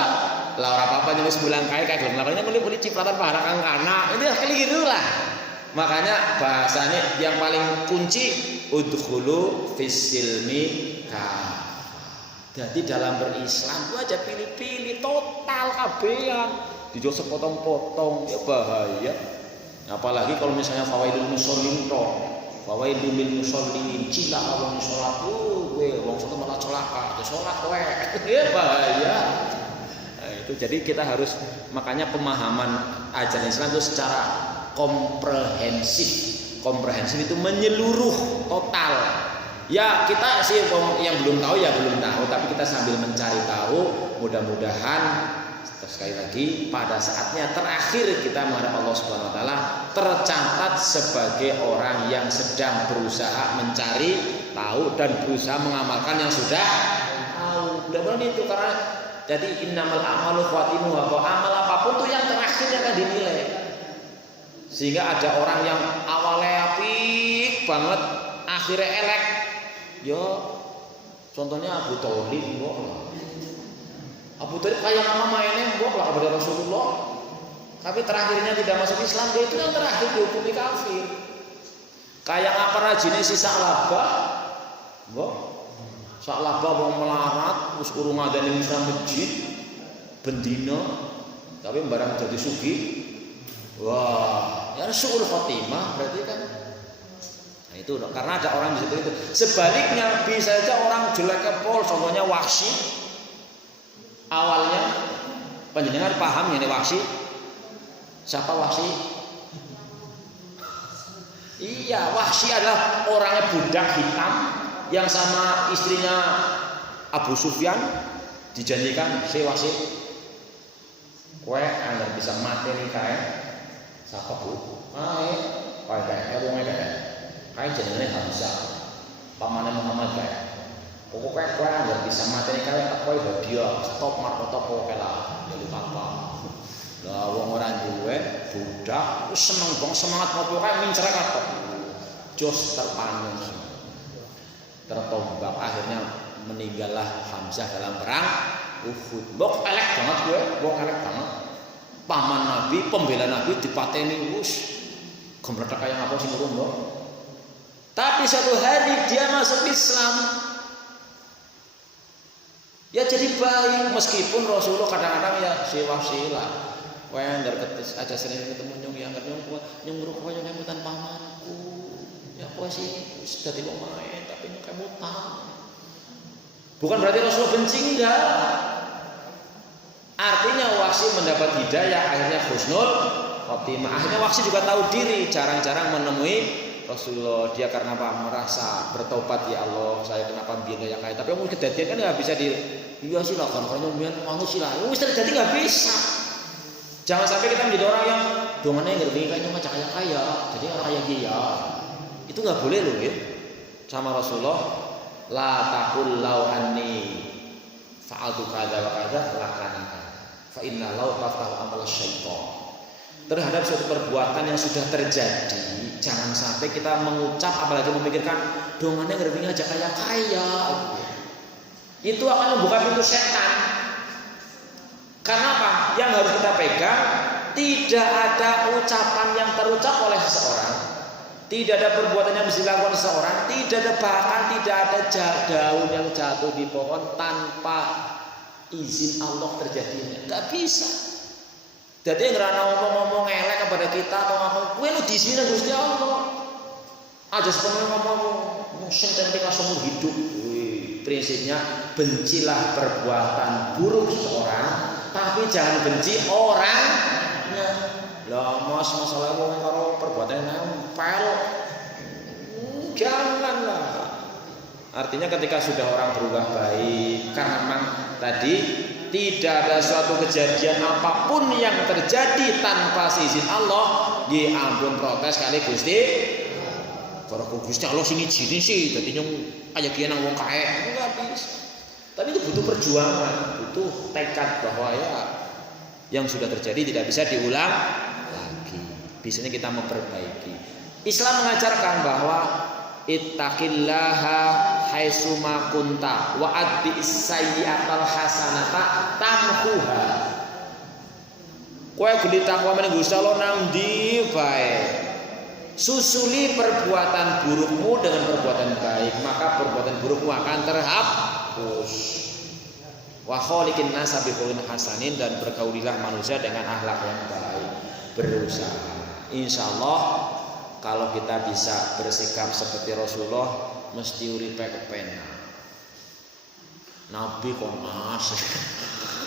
Lah orang apa-apa nyulis bulan kayak gelem lakonnya boleh cipratan pahala kang kana. Itu keliru lah. Makanya bahasanya yang paling kunci udkhulu fisilmi kafah. Jadi dalam berislam itu aja pilih-pilih total kabehan. Dijo sepotong-potong ya bahaya. Apalagi kalau misalnya fawaidul musallin toh. Fawaidul musallin cila wong salat kowe wong salat malah celaka. Salat kowe. Ya bahaya. Nah, itu jadi kita harus makanya pemahaman ajaran Islam itu secara komprehensif itu menyeluruh total. Ya kita sih yang belum tahu ya belum tahu, tapi kita sambil mencari tahu. Mudah-mudahan sekali lagi pada saatnya terakhir kita menghadap Allah Subhanahu Wa Taala tercatat sebagai orang yang sedang berusaha mencari tahu dan berusaha mengamalkan yang sudah tahu. Mudah-mudahan itu karena jadi innamal a'malu khawatimuha, amal apapun tuh yang terakhir yang akan dinilai. Sehingga ada orang yang awalnya apik banget, akhirnya elek. Yo, contohnya Abu Thalib, Abu Thalib kayak nama mainnya mbok lah kepada Rasulullah. Tapi terakhirnya tidak masuk Islam, dia itu yang terakhir dihukumi kafir. Kayak apa rajine si Sa'labah, mbok. Sa'labah wong melarat, terus urung ngadani Islam masjid, bendina, tapi barang jadi sugih. Wah, ya suul khotimah berarti kan. Nah itu karena ada orang seperti itu. Sebaliknya bisa saja orang jeleknya pol, contohnya Wahsy. Awalnya panjenengan paham ini Wahsy? Siapa Wahsy? Iya, Wahsy adalah orangnya budak hitam yang sama istrinya Abu Sufyan dijanjikan si Wahsy kowe anggap bisa mati nih kae. Siapa bu? Kae kae wong kae. Kae jenenge Hamzah. Pamane Muhammad kae. Pokoknya kowe anggap bisa mati nih kae tak kowe dia stop markoto kowe lah. Ya apa. Lah wong ora duwe budak wis seneng banget semangat ngopo kae mincrek kok. Jos terpanus. Tertombak akhirnya meninggallah Hamzah dalam perang Uhud. Mbok elek banget kowe, mbok elek banget. Paman Nabi, pembela Nabi dipateni wus. Gembletak kaya ngapa sing urung mbok. Tapi satu hari dia masuk Islam. Ya jadi baik meskipun Rasulullah kadang-kadang ya silah. Kowe ndar ketis aja sering ketemu nyung yang nyung kowe yang nemutan pamanku. Ya kowe sih wis dadi wong main tapi nyung kemutan. Bukan berarti Rasulullah benci enggak. Artinya Wahsy mendapat hidayah akhirnya husnul khotimah. Akhirnya Wahsy juga tahu diri, jarang-jarang menemui Rasulullah. Dia karena apa? Merasa bertobat, ya Allah, saya kenapa biar kayak kaya. Tapi umur kejadian kan nggak bisa iya silakan kalau biar manusia lah. Wis terjadi nggak bisa. Jangan sampai kita menjadi orang yang dongannya ngerti kayaknya macam kaya, jadi orang kaya dia. Itu nggak boleh loh ya. Sama Rasulullah, la taqul law anni fa'altu kadza wa kadza lakanaka. Fa inna law taftahu amal syaitan. Terhadap suatu perbuatan yang sudah terjadi, jangan sampai kita mengucap apalagi memikirkan dongannya ngerti aja kaya. Itu akan membuka pintu setan. Karena apa? Yang harus kita pegang tidak ada ucapan yang terucap oleh seseorang, Tidak ada perbuatan yang bisa dilakukan seseorang, bahkan tidak ada daun yang jatuh di pohon tanpa izin Allah terjadinya. Gak bisa. Jadi ngerana ngomong-ngomong elek kepada kita atau ngomong, "Kowe lu di sini Gusti Allah." Aja sepenuhnya ngomong musim cantik langsung hidup. Prinsipnya bencilah perbuatan buruk seseorang, tapi jangan benci orangnya. Lah mas masalah wong karo perbuatan nempel. Janganlah. Artinya ketika sudah orang berubah baik, karena memang tadi tidak ada suatu kejadian apapun yang terjadi tanpa izin Allah, di ampun protes kali Gusti. Kalau Gusti Allah sini jini sih, jadi nyong aja kian nang wong kae, enggak bisa. Tapi itu butuh perjuangan, butuh tekad bahwa ya yang sudah terjadi tidak bisa diulang lagi. Bisanya kita memperbaiki. Islam mengajarkan bahwa ittaqillaha haitsuma kunta wa adbi sayyi'atal hasanata tamhuha. Kowe kudu takwa meneng Gusti Allah nang ndi bae. Susuli perbuatan burukmu dengan perbuatan baik, maka perbuatan burukmu akan terhapus. Wa khaliqin nasa bi khuluqin hasanin, dan bergaulilah manusia dengan akhlak yang baik. Berusaha. Insyaallah kalau kita bisa bersikap seperti Rasulullah, mesti uripe kepenak. Nabi konas.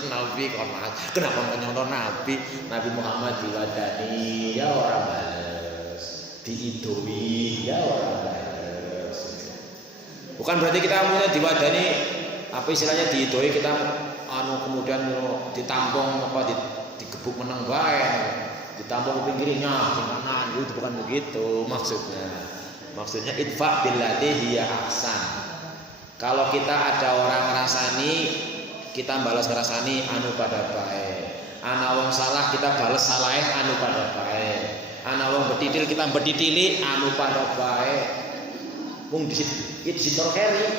Nabi konas. Kenapa nyontoh Nabi? Nabi Muhammad diwadani ya orang balas, diidoi ya orang balas. Bukan berarti kita punya diwadani apa istilahnya diidoi kita kemudian ditampung apa digebuk menang bae. Ditampung pinggirnya gimana, itu bukan begitu maksudnya. Maksudnya idfa billati hiya ahsan. Kalau kita ada orang ngrasani, kita balas ngrasani anu pada bae. Ana wong salah kita balas salahe anu pada bae. Ana wong betitil kita betitili anu pada bae. Mung disitor keri.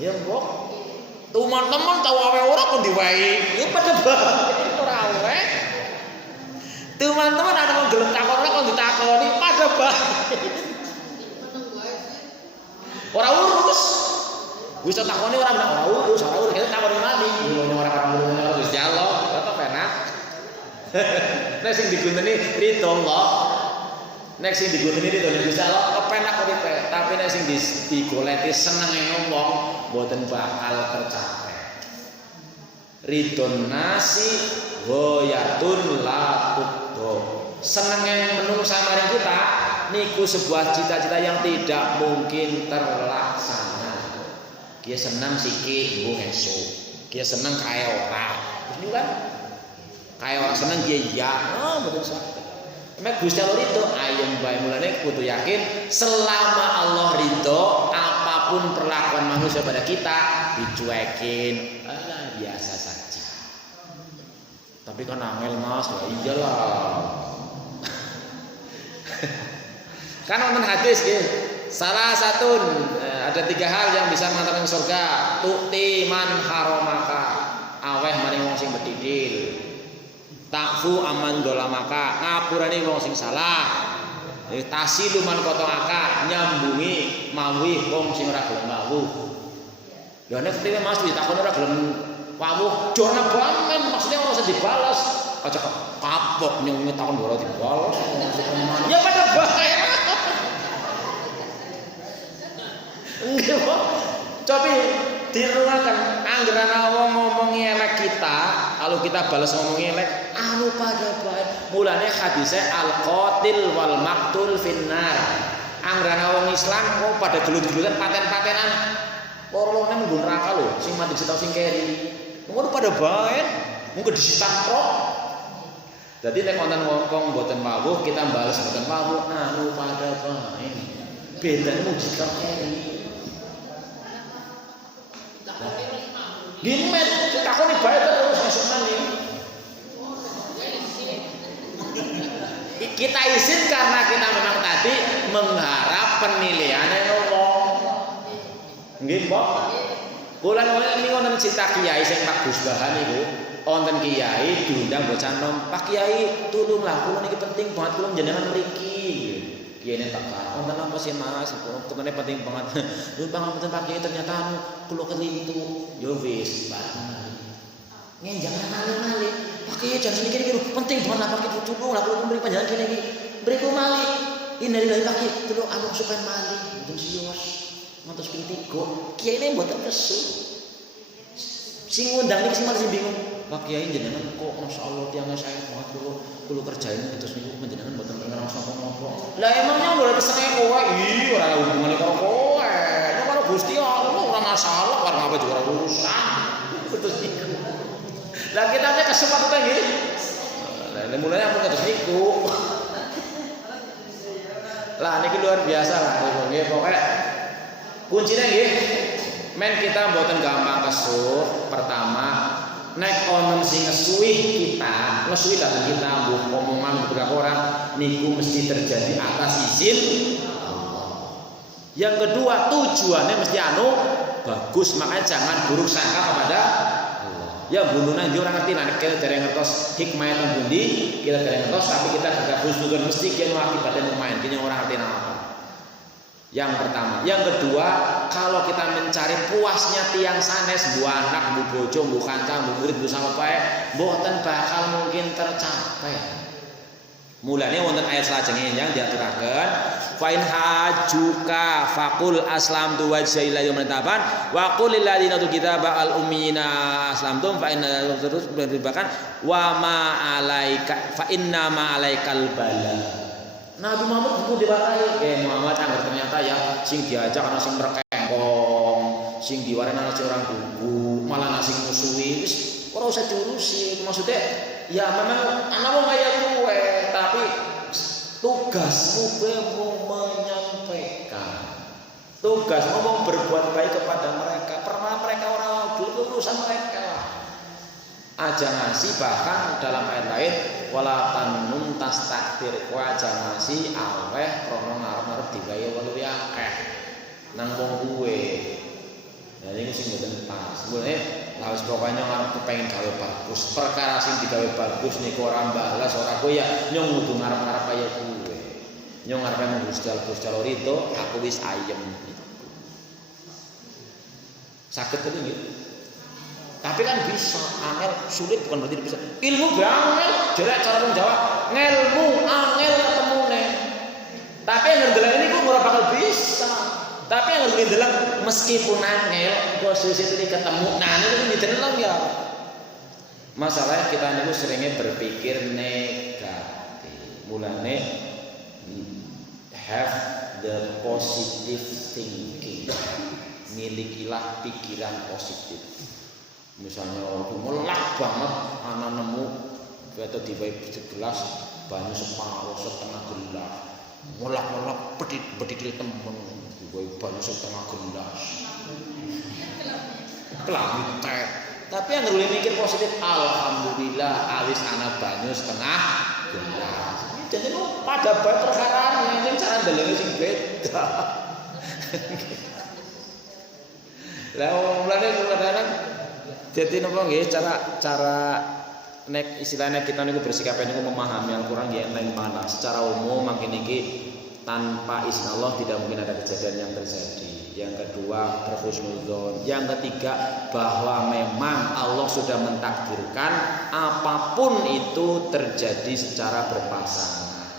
Ya mbok. Teman-teman tahu awe ora kon diwai. Ya pada bae ora awe. Teman-teman ada mau gelem takon ora kon ditakoni pada bae. Ora urus. Wis takoni ora urus, kita takoni mali. Ngono ora Gusti Allah, apa penak. Nek sing digunteni ridho Allah. Nek sing digunteni ridho Gusti Allah, kepenak uripe. Tapi nek sing digoleki senenge wong mboten bakal tercapai. Ridhon nasi ghayatun la tudho. Senenge menungsa maring kita niku sebuah cita-cita yang tidak mungkin terlaksana. Dia senang siki mbung esuk. Dia senang kaya ora. Ini kan kaya ora senang dia ya. Betul sakit. Mek Gusti Allah itu ayem bae mulane kudu yakin selama Allah ridho apapun perlakuan manusia pada kita dicuekin biasa saja. Tapi kan angel Mas, ya iyalah. Kan wonten hadis nggih, salah satu ada 3 hal yang bisa mengantarkan surga. Tu'ti man haramaka, aweh maring wong sing bedidil. Takfu aman dolamaka, ngapurani wong sing salah. Tasilu man kotongaka, nyambungi mawi wong sing ora gelem mawuh. Lha nek ketika Mas ditakoni ora gelem mawuh, jorna banget maksudnya ora usah dibalas. Aja kapok nyung takon ora dibalas. Ya pada bahaya. Enggak kok. Tapi dirungakan anggaran wong ngomongi elek kita, kalau kita balas ngomongi elek anu pada bae. Mulane hadise al-qatil wal maqtul finnar. Anggaran wong Islam kok pada gelut-gelutan paten-patenan. Loro-lorone mung neraka lho, sing mati disita sing keri. Ngono pada bae, mung disita tok. Dadi nek wonten wong mboten mawuh, kita balas mboten mawuh, anu pada bae. Bedane mung disita keri. Gimet, takoni bae terus seneng iki. Kita izin karena kita memang tadi mengharap penilaiannya wong. Nggih, Mbok. Kula niki wonten cita kiai sing Pak Gus Bahan niku, wonten kiai diundang bocah nom, "Pak Kiai, tulunglah kula niki penting banget kula njenengan mriki." Kiai ini takkan, wonten apa sih Mas? Temennya penting banget. Lu pangapunten Pak Kiai ternyata kulo kelintu. Yo wis, Pak. Jangan malih-malih. Pak Kiai jangan mikir-mikir penting banget lah Pak Kiai tulung lah kulo memberi panjenengan kene iki. Beriku malih. Innalillahi Pak Kiai tulung anu supaya malih. Mboten sios. Ngantos ping 3. Kiai ini mboten kesu. Sing ngundang niki sing masih bingung. Pak Kiai jenengan kok masyaallah tiyang saya banget kulo kerjain terus niku panjenengan mboten ngerasa napa-napa. Lah emangnya ora kesene kowe? Ih, ora hubungane karo kowe. Ya karo Gusti Allah ora masalah, karo apa juga ora urusan. Terus niku. Lah kita nek kesempatan nggih. Lah mulane ampun terus niku. Lah niki luar biasa lah nggih pokoke kuncine nggih men kita mboten gampang kesuh. Pertama nek ono sing ngesuih kita, ngesuih datang kita mbuh omongan beberapa orang niku mesti terjadi atas izin Allah. Yang kedua tujuannya mesti bagus, makanya jangan buruk sangka kepada Allah. Ya bununan dia orang ngerti lah kita dari ngertos hikmah yang bundi, kita dari ngertos tapi kita tidak husnuzon mesti kita akibatnya lumayan, kita orang ngerti apa. Yang pertama, yang kedua, kalau kita mencari puasnya tiang sanes, bu anak, bu bojo, bu kanca, bu murid, bu sampai, mboten bakal mungkin tercapai. Mulanya wonten ayat salajengnya yang diaturaken, fa in hajuka faqul aslamtu wajhi ila yaumil taban wa qul lil ladzina utul kitaba al ummiyina aslamtum fa inna terus beribakan wa ma alaika fa inna ma alaikal bala. Nabi Muhammad buku diwarai, Muhammad anggar ternyata ya sing diajak ana sing merkengkong, sing diwarani ana orang buku, malah ana sing musuhi, wis ora usah diurusi. Maksudnya ya memang ana wong kaya kowe, tapi tugasmu kowe menyampaikan. Tugasmu berbuat baik kepada mereka. Pernah mereka orang urusan mereka lah. Aja ngasih, bahkan dalam ayat lain wala tanum tastakbir, aja ngasih aweh krono ngarep-ngarep digawe luwih akeh nang wong kuwe. Nah niku sing mboten pas. Mulane lha wis pokoke ngarep kepengin gawe bagus. Perkara sing digawe bagus niku ora balas ora kowe ya nyong kudu ngarep-ngarep kaya kuwe. Nyong ngarepe mengustal-ustal itu aku wis ayem. Saged to nggih. Tapi kan bisa, angel sulit bukan berarti bisa. Ilmu angel, jelek cara menjawab. Ngelmu angel ketemune. Tapi yang ngedeleng ini kok ora bakal bisa. Tapi yang ngedeleng meskipun angel, posisi itu ketemu. Nah ini dideleng ya. Masalahnya kita niku seringnya berpikir negatif. Mulane have the positive thinking. Milikilah pikiran positif. Misalnya orang melak banget anak nemu atau diwai segelas banyu separuh setengah gelas melak bedidil temen diwai banyu setengah gelas kelami teh. Tapi yang boleh mikir positif, alhamdulillah awis anak banyu setengah gelas. Jadi lu pada perkara ini cara ndelenge sing beda. Lah mulane kadang-kadang jadi napa nggih cara nek istilahnya kita niku bersikap niku memahami Al-Qur'an nggih enteng mana. Secara umum makin iki tanpa izin Allah tidak mungkin ada kejadian yang terjadi. Yang kedua berhusnudzon. Yang ketiga bahwa memang Allah sudah mentakdirkan apapun itu terjadi secara berpasangan.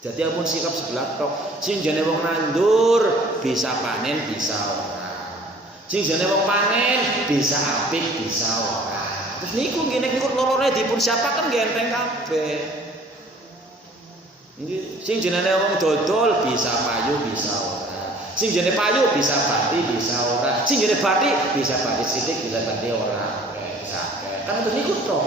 Jadi ampun sikap sebelah tok. Sing jane wong nandur bisa panen bisa ora. Sing jane wong panen bisa apik bisa ora. Terus niku ngene niku lorone dipun siapaken nggih enteng kabeh. Nggih, sing jenenge wong dodol bisa payu bisa ora. Sing jenenge payu bisa bati bisa ora. Sing jenenge bati bisa bati sithik bisa bati ora. Kan terus niku to.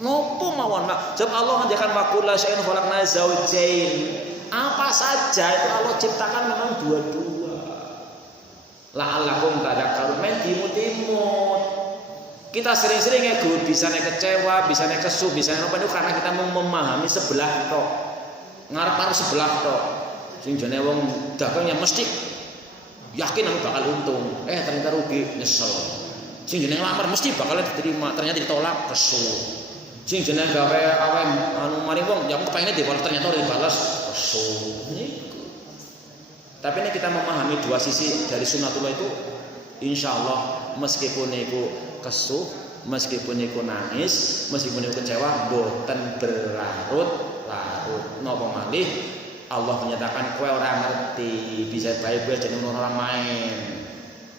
Nopo mawon mak. Sebab Allah ngendikan waqul syai'un khalaqna zaujain. Apa saja itu Allah ciptakan memang dua-dua. La'allakum tadakkarun men timut-timut. Kita sering-sering ego, bisa kecewa, bisa kesuh, bisa apa itu karena kita mau memahami sebelah tok. Ngarep-ngarep sebelah tok. Sing jane wong dagangnya mesti yakin aku bakal untung. Ternyata rugi, nyesel. Sing jane ngelamar mesti bakal diterima, ternyata ditolak, kesuh. Sing jenenge gawe awe anu mari wong ya kepengine dibalas ternyata ora dibalas kesuh niku. Tapi ini kita memahami dua sisi dari sunatullah itu insyaallah meskipun niku kesuh, meskipun niku nangis, meskipun niku kecewa boten berlarut-larut. Napa malih Allah menyatakan kowe ora ngerti, bisa bae wis jeneng orang main.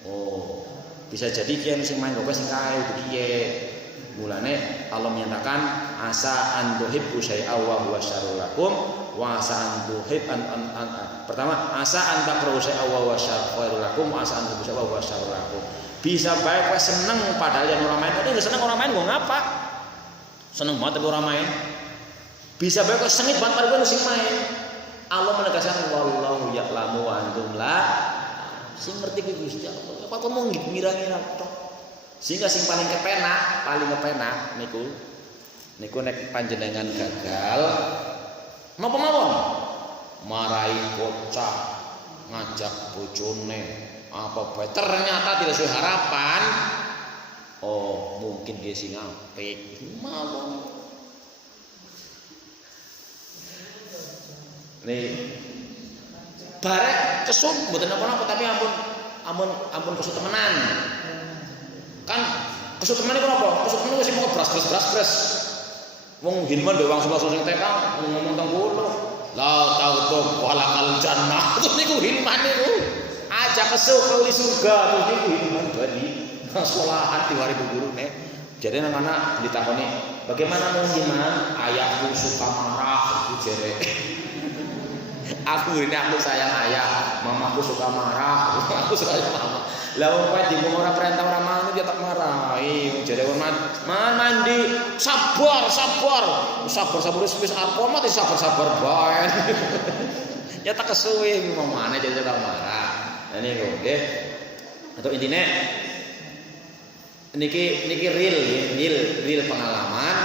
Oh, bisa jadi kiye sing main kowe sing kae piye. Mulane Allah menyatakan asa an tuhibbu syai'a wa huwa syarrul lakum wa asa an tuhib pertama asa an takrahu syai'a wa huwa syarrul lakum wa asa an tuhibbu syai'a wa huwa syarrul lakum. Bisa baik kowe seneng padahal yang orang main itu seneng orang main kok ngapa? Seneng banget orang main. Bisa baik kowe sengit banget padahal sing main. Allah menegaskan wallahu ya'lamu wa antum la sing ngerti kuwi Gusti Allah. Apa kok mau ngira-ngira tok. Sehingga sing paling kepenak niku nek panjenengan gagal napa mawon marahi kocak ngajak bojone apa bae ternyata tidak sesuai harapan oh mungkin dia sing apik mawon nih barek kesut mboten napa-napa tapi ampun kesut temenan kan kesut temen iku apa? Kesut temen wis mau bras. Wong Hilman dhewe wong sing TK ngomong teng kulo. La ta'udhu walakal jannah. Terus niku Hilman niku. Aja kesuk kauli surga terus niku Hilman badi sekolahan diwari gurune. Jadi anak-anak ditakoni, "Bagaimana mau Hilman? Ayahku suka marah," itu jere. Aku sayang ayah, mamaku suka marah, aku sayang mama. Lah wong kowe di ora perintah ora manut ya tak marahi. Jare hormat, mandi, sabar wis apa mati sabar bae. Ya tak kesuwe mamane jadi tak marah. Nah niku nggih. Atau intine niki real pengalaman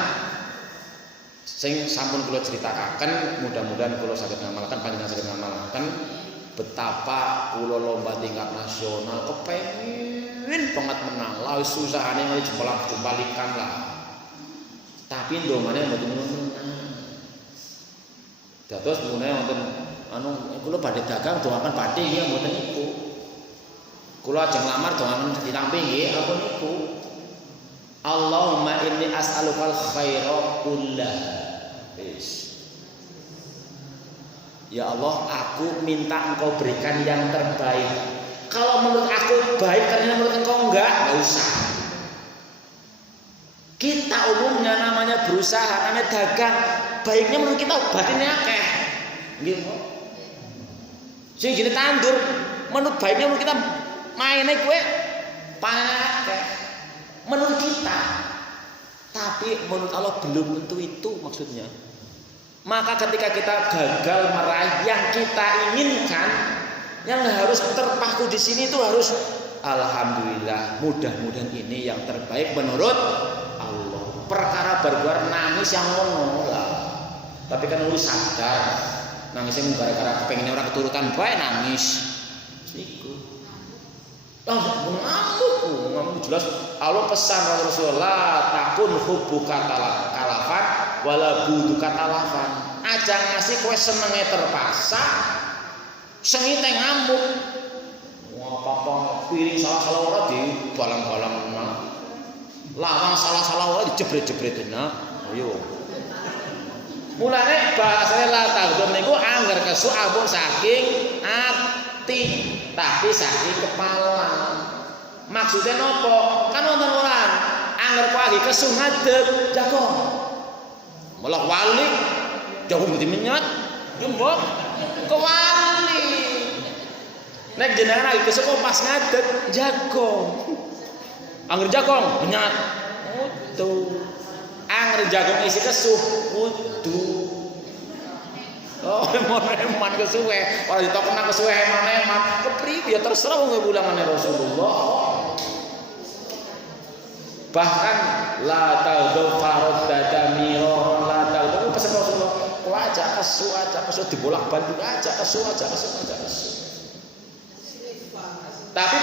sing sampun kula critakaken mudah-mudahan kula saged ngamalkan panjenengan saged ngamalkan betapa kula lomba tingkat nasional kepengin banget menang lah susahane ngali jempol-jempalikan lah tapi ndongane mboten menang dados mune wonten kula badhe dagang doaken badhe ya mboten niku kula ajeng lamar doaken ditampi nggih apa niku Allahumma inni as'alukal khaira kullah. Ya Allah, aku minta Engkau berikan yang terbaik. Kalau menurut aku baik, ternyata menurut Engkau enggak usah. Kita umumnya namanya berusaha, namanya dagang. Baiknya menurut kita batinnya akeh. Nggih. Sing jenenge tandur, menurut baiknya menurut kita maine kowe panen akeh. Menurut kita. Tapi menurut Allah belum tentu itu maksudnya. Maka ketika kita gagal meraih yang kita inginkan, yang harus terpaku di sini itu harus alhamdulillah, mudah-mudahan ini yang terbaik menurut Allah. Perkara baru nangis yang ngono lah. Tapi kan lu sadar, nangisnya gara-gara kepengen orang keturutan bae nangis. Niku. Ngamuk jelas Allah pesan Rasulullah takun hubbuka kalafan wala buduka talafan. Aja ngasih kowe senenge terpaksa sengite ngamuk. Wah apa piring salah ora di balang-balang lawang salah ora dijebret-jebretin ayo. Mulane bahasane la taghdum niku angger kesu abung saking ati tapi saking kepala. Maksudnya nopo? Kan wonten orang angger pagi kesu ngadeg jago. Malah wali jauh mesti menyat gembok kewali. Nek jenengan lagi kesu pas ngadeg jago. Angger jagong menyat. Utuh. Angger jagong isi kesu utuh. Oh, eman kesuwe. Ora ditokna kesuwe eman-eman. Kepriye ya terserah wong bulangane Rasulullah. Bahkan la ta'dhu farad dadamiro la ta'dhu pesan Rasulullah. Kok aja kesu dibolak-balik aja kesu. Tapi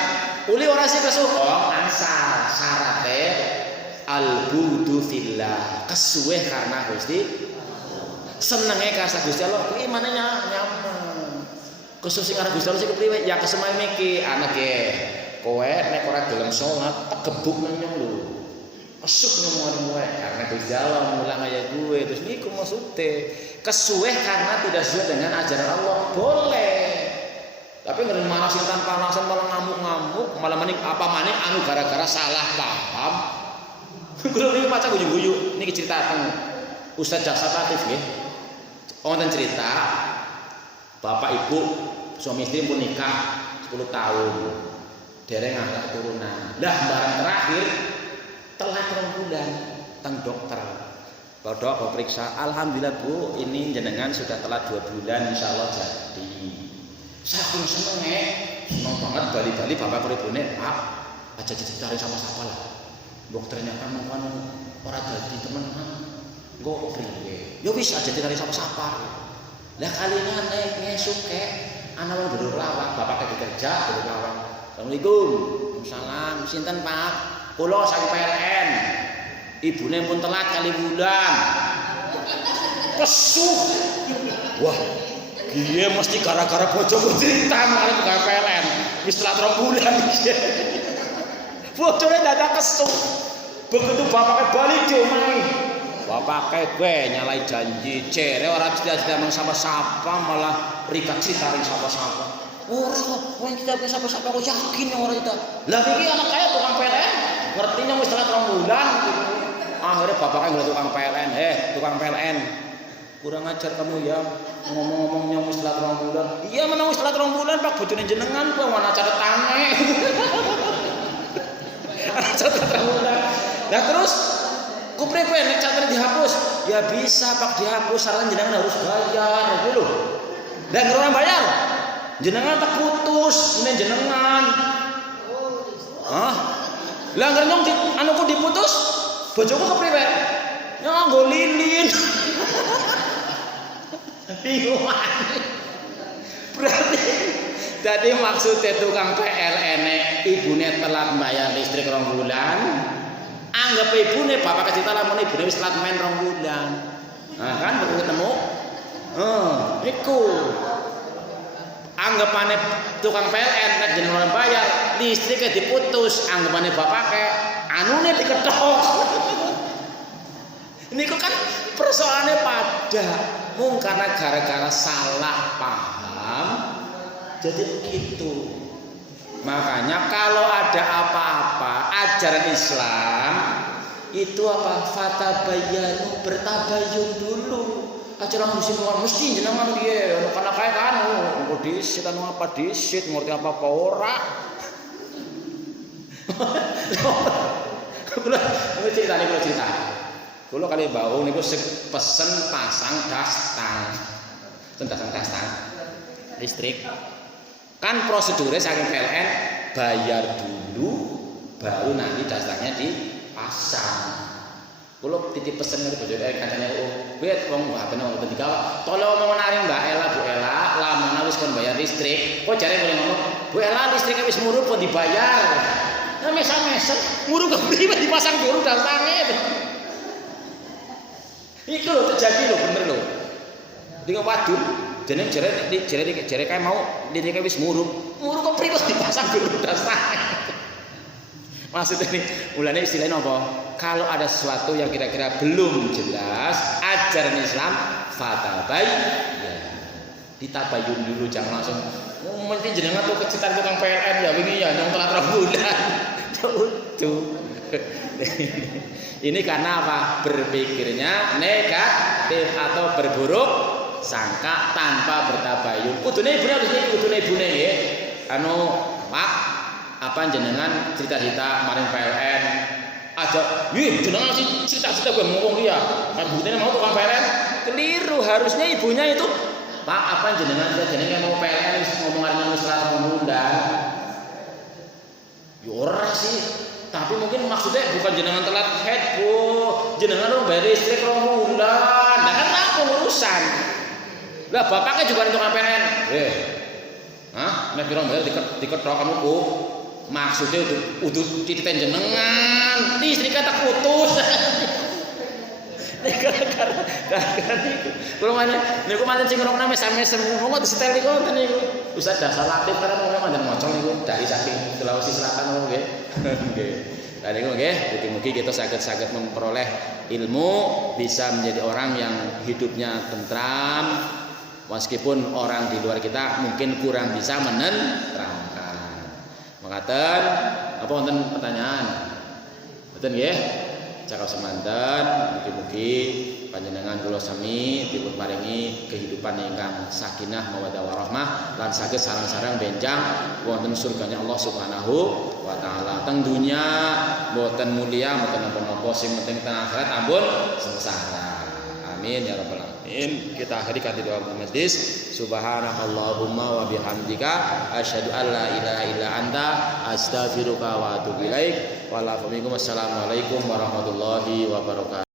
uli ora sih kesu ansal syarate al-budu fillah, kesuwe karena Gusti senenge karsa Gusti Allah kuwi manehnya nyaman. Kesuwe karena Gusti Allah sing kepriwe ya kesemai iki anake kowe nek ora gelem salat tegebuk nang nyong lho. Esuk ngomong wae karena Gusti Allah mulang kaya gue terus niku maksude kesuwe karena tidak sesuai dengan ajaran Allah boleh. Tapi ngeren malah sing tanpa alasan malah ngamuk-ngamuk malah maning apa maning anu gara-gara salah paham. Kulo niki maca guyu-guyu niki cerita teng Ustaz Jaksa Latif nggih. Wonten cerita bapak ibu suami istri pun nikah 10 tahun. Dereng angkat turunan. Lah barang terakhir telat 2 bulan teng dokter. Dok periksa, alhamdulillah Bu, ini jenengan sudah telat 2 bulan insyaallah jadi. Saking seneng banget bali-bali bapak karo ibune, Pak, aja dicari sama-sama lah. Dokternya kan ora dadi temen. Engko priye? Ya wis aja dicari sama-sama. Lah kalinya nek ngesuk ana wong ndurur lawang, bapak kerja ndurur lawang. Assalamualaikum. Waalaikumsalam. Sinten, Pak? Kula saking PLN. Ibune pun telat kali bulan. Pesuh. Wah, dia mesti gara-gara bojoku cerita mari ke PLN. Wis telat 2 bulan iki. Bojone dadak kesuh. Begitu bapaknya balik dia main. Bapaknya gue nyalai janji. Cere orang tidak sama-sama malah rikat cerita ring sama-sama. Orang kita bisa sapa-sapa kok yakin orang kita. Lah iki anak kaya tukang PLN. Ngertinya wis telat 2 bulan. Akhirnya bapaknya ngeliat tukang PLN. Tukang PLN. Kurang ajar kamu ya. Ngomong-ngomongnya wis telat 2 bulan. Iya menang wis telat 2 bulan Pak bojone jenengan kok mana catetane. Catet 2 bulan. Nah terus kupriye kowe nek catet dihapus? Ya bisa Pak dihapus, syaratnya jenengan harus bayar gitu loh. Dan orang bayar. Jenengan tak putus, ini jenengan. Hah? Lah ngernyong anuku diputus, bojoku kepriwe? Ya nganggo lilin. Bingung. Berarti tadi maksudnya tukang PLN ibune telat bayar listrik 2 bulan. Anggap ibune bapak kecita lamun ibune wis telat main 2 bulan. Nah kan baru ketemu. Iku. Anggapane tukang PLN nek jenengan bayar listriknya diputus, anggapane bapake anune diketok. Niku kan persoalannya pada mung karena gara-gara salah paham jadi begitu. Makanya kalau ada apa-apa ajaran Islam itu apa? Fatabayyanu, bertabayun dulu. Acara musim luar mesti jenengan dia karena kayak kan engko disit anu apa disit ngerti apa ora. Kula cerita. Kula kali bau niku pesen pasang dastang. Dastang listrik. Kan prosedurnya saking PLN bayar dulu baru nanti dastangnya dipasang. Kulo titip pesen dari bojone kancane wit wong HP-ne wong ketiga tolong omongan aring Mbak Ela Bu Ela lamana wis kon bayar listrik kok jare ngene ngomong Bu Ela listriknya wis murub kok dibayar nah mesa-mesa murub kepriwe dipasang dulu dastange iki lho terjadi lho bener lho dengan wadul jeneng jere kae mau listriknya wis murub kok priwe dipasang dulu dastange. Maksudnya ini mulanya istilahnya apa? Kalau ada sesuatu yang kira-kira belum jelas ajaran Islam fatabayyan ya. Ditabayun dulu jangan langsung mesti jenengan tuh kecitan tukang PLN ya wingi ya yang telat 2 bulan. Tuh. Ini karena apa? Berpikirnya negatif atau berburuk sangka tanpa bertabayun. Kudune ibune nggih. Anu Pak apa jenengan cerita-cerita maring PLN aja jenengan sih cerita-cerita gue ngomong dia kan buktinya mau tukang PLN keliru harusnya ibunya itu Pak apa jenengan mau PLN ngomong hari ini setelah bulan ora sih tapi mungkin maksudnya bukan jenengan telat head Bu jenengan dong bayar listrik 2 bulan nah kan apa urusan lah bapaknya juga tukang PLN nek piro bayar diketok kamu Bu Maksudnya udah tititen jenengan, istri kata putus. Gara-gara niku. Kulo maneh niku manten sing ngrokna sami semua disetel niku wonten niku. Ustaz dasar latif karena mau manten maca niku dari saking Sulawesi Selatan nggih. Nggih. Lah niku nggih, mugi-mugi kita saged memperoleh ilmu, bisa menjadi orang yang hidupnya tentram meskipun orang di luar kita mungkin kurang bisa menenteramkan. Makaten apa wonten pertanyaan? Mboten nggih? Cakap semanten, mugi-mugi panjenengan kula sami dipun paringi kehidupan ingkang sakinah mawaddah warahmah lan saged sareng-sareng benjang wonten surganya Allah Subhanahu wa taala. Teng dunya mboten mulia mboten napa-napa, sing penting teng akhirat ampun sengsara. Amin ya rabbal alamin. Kita akhiri kanthi doa majlis. Subhanakallahumma wa bihamdika asyhadu an la ilaha illa anta astaghfiruka wa atubu ilaik. Wassalamualaikum warahmatullahi wabarakatuh.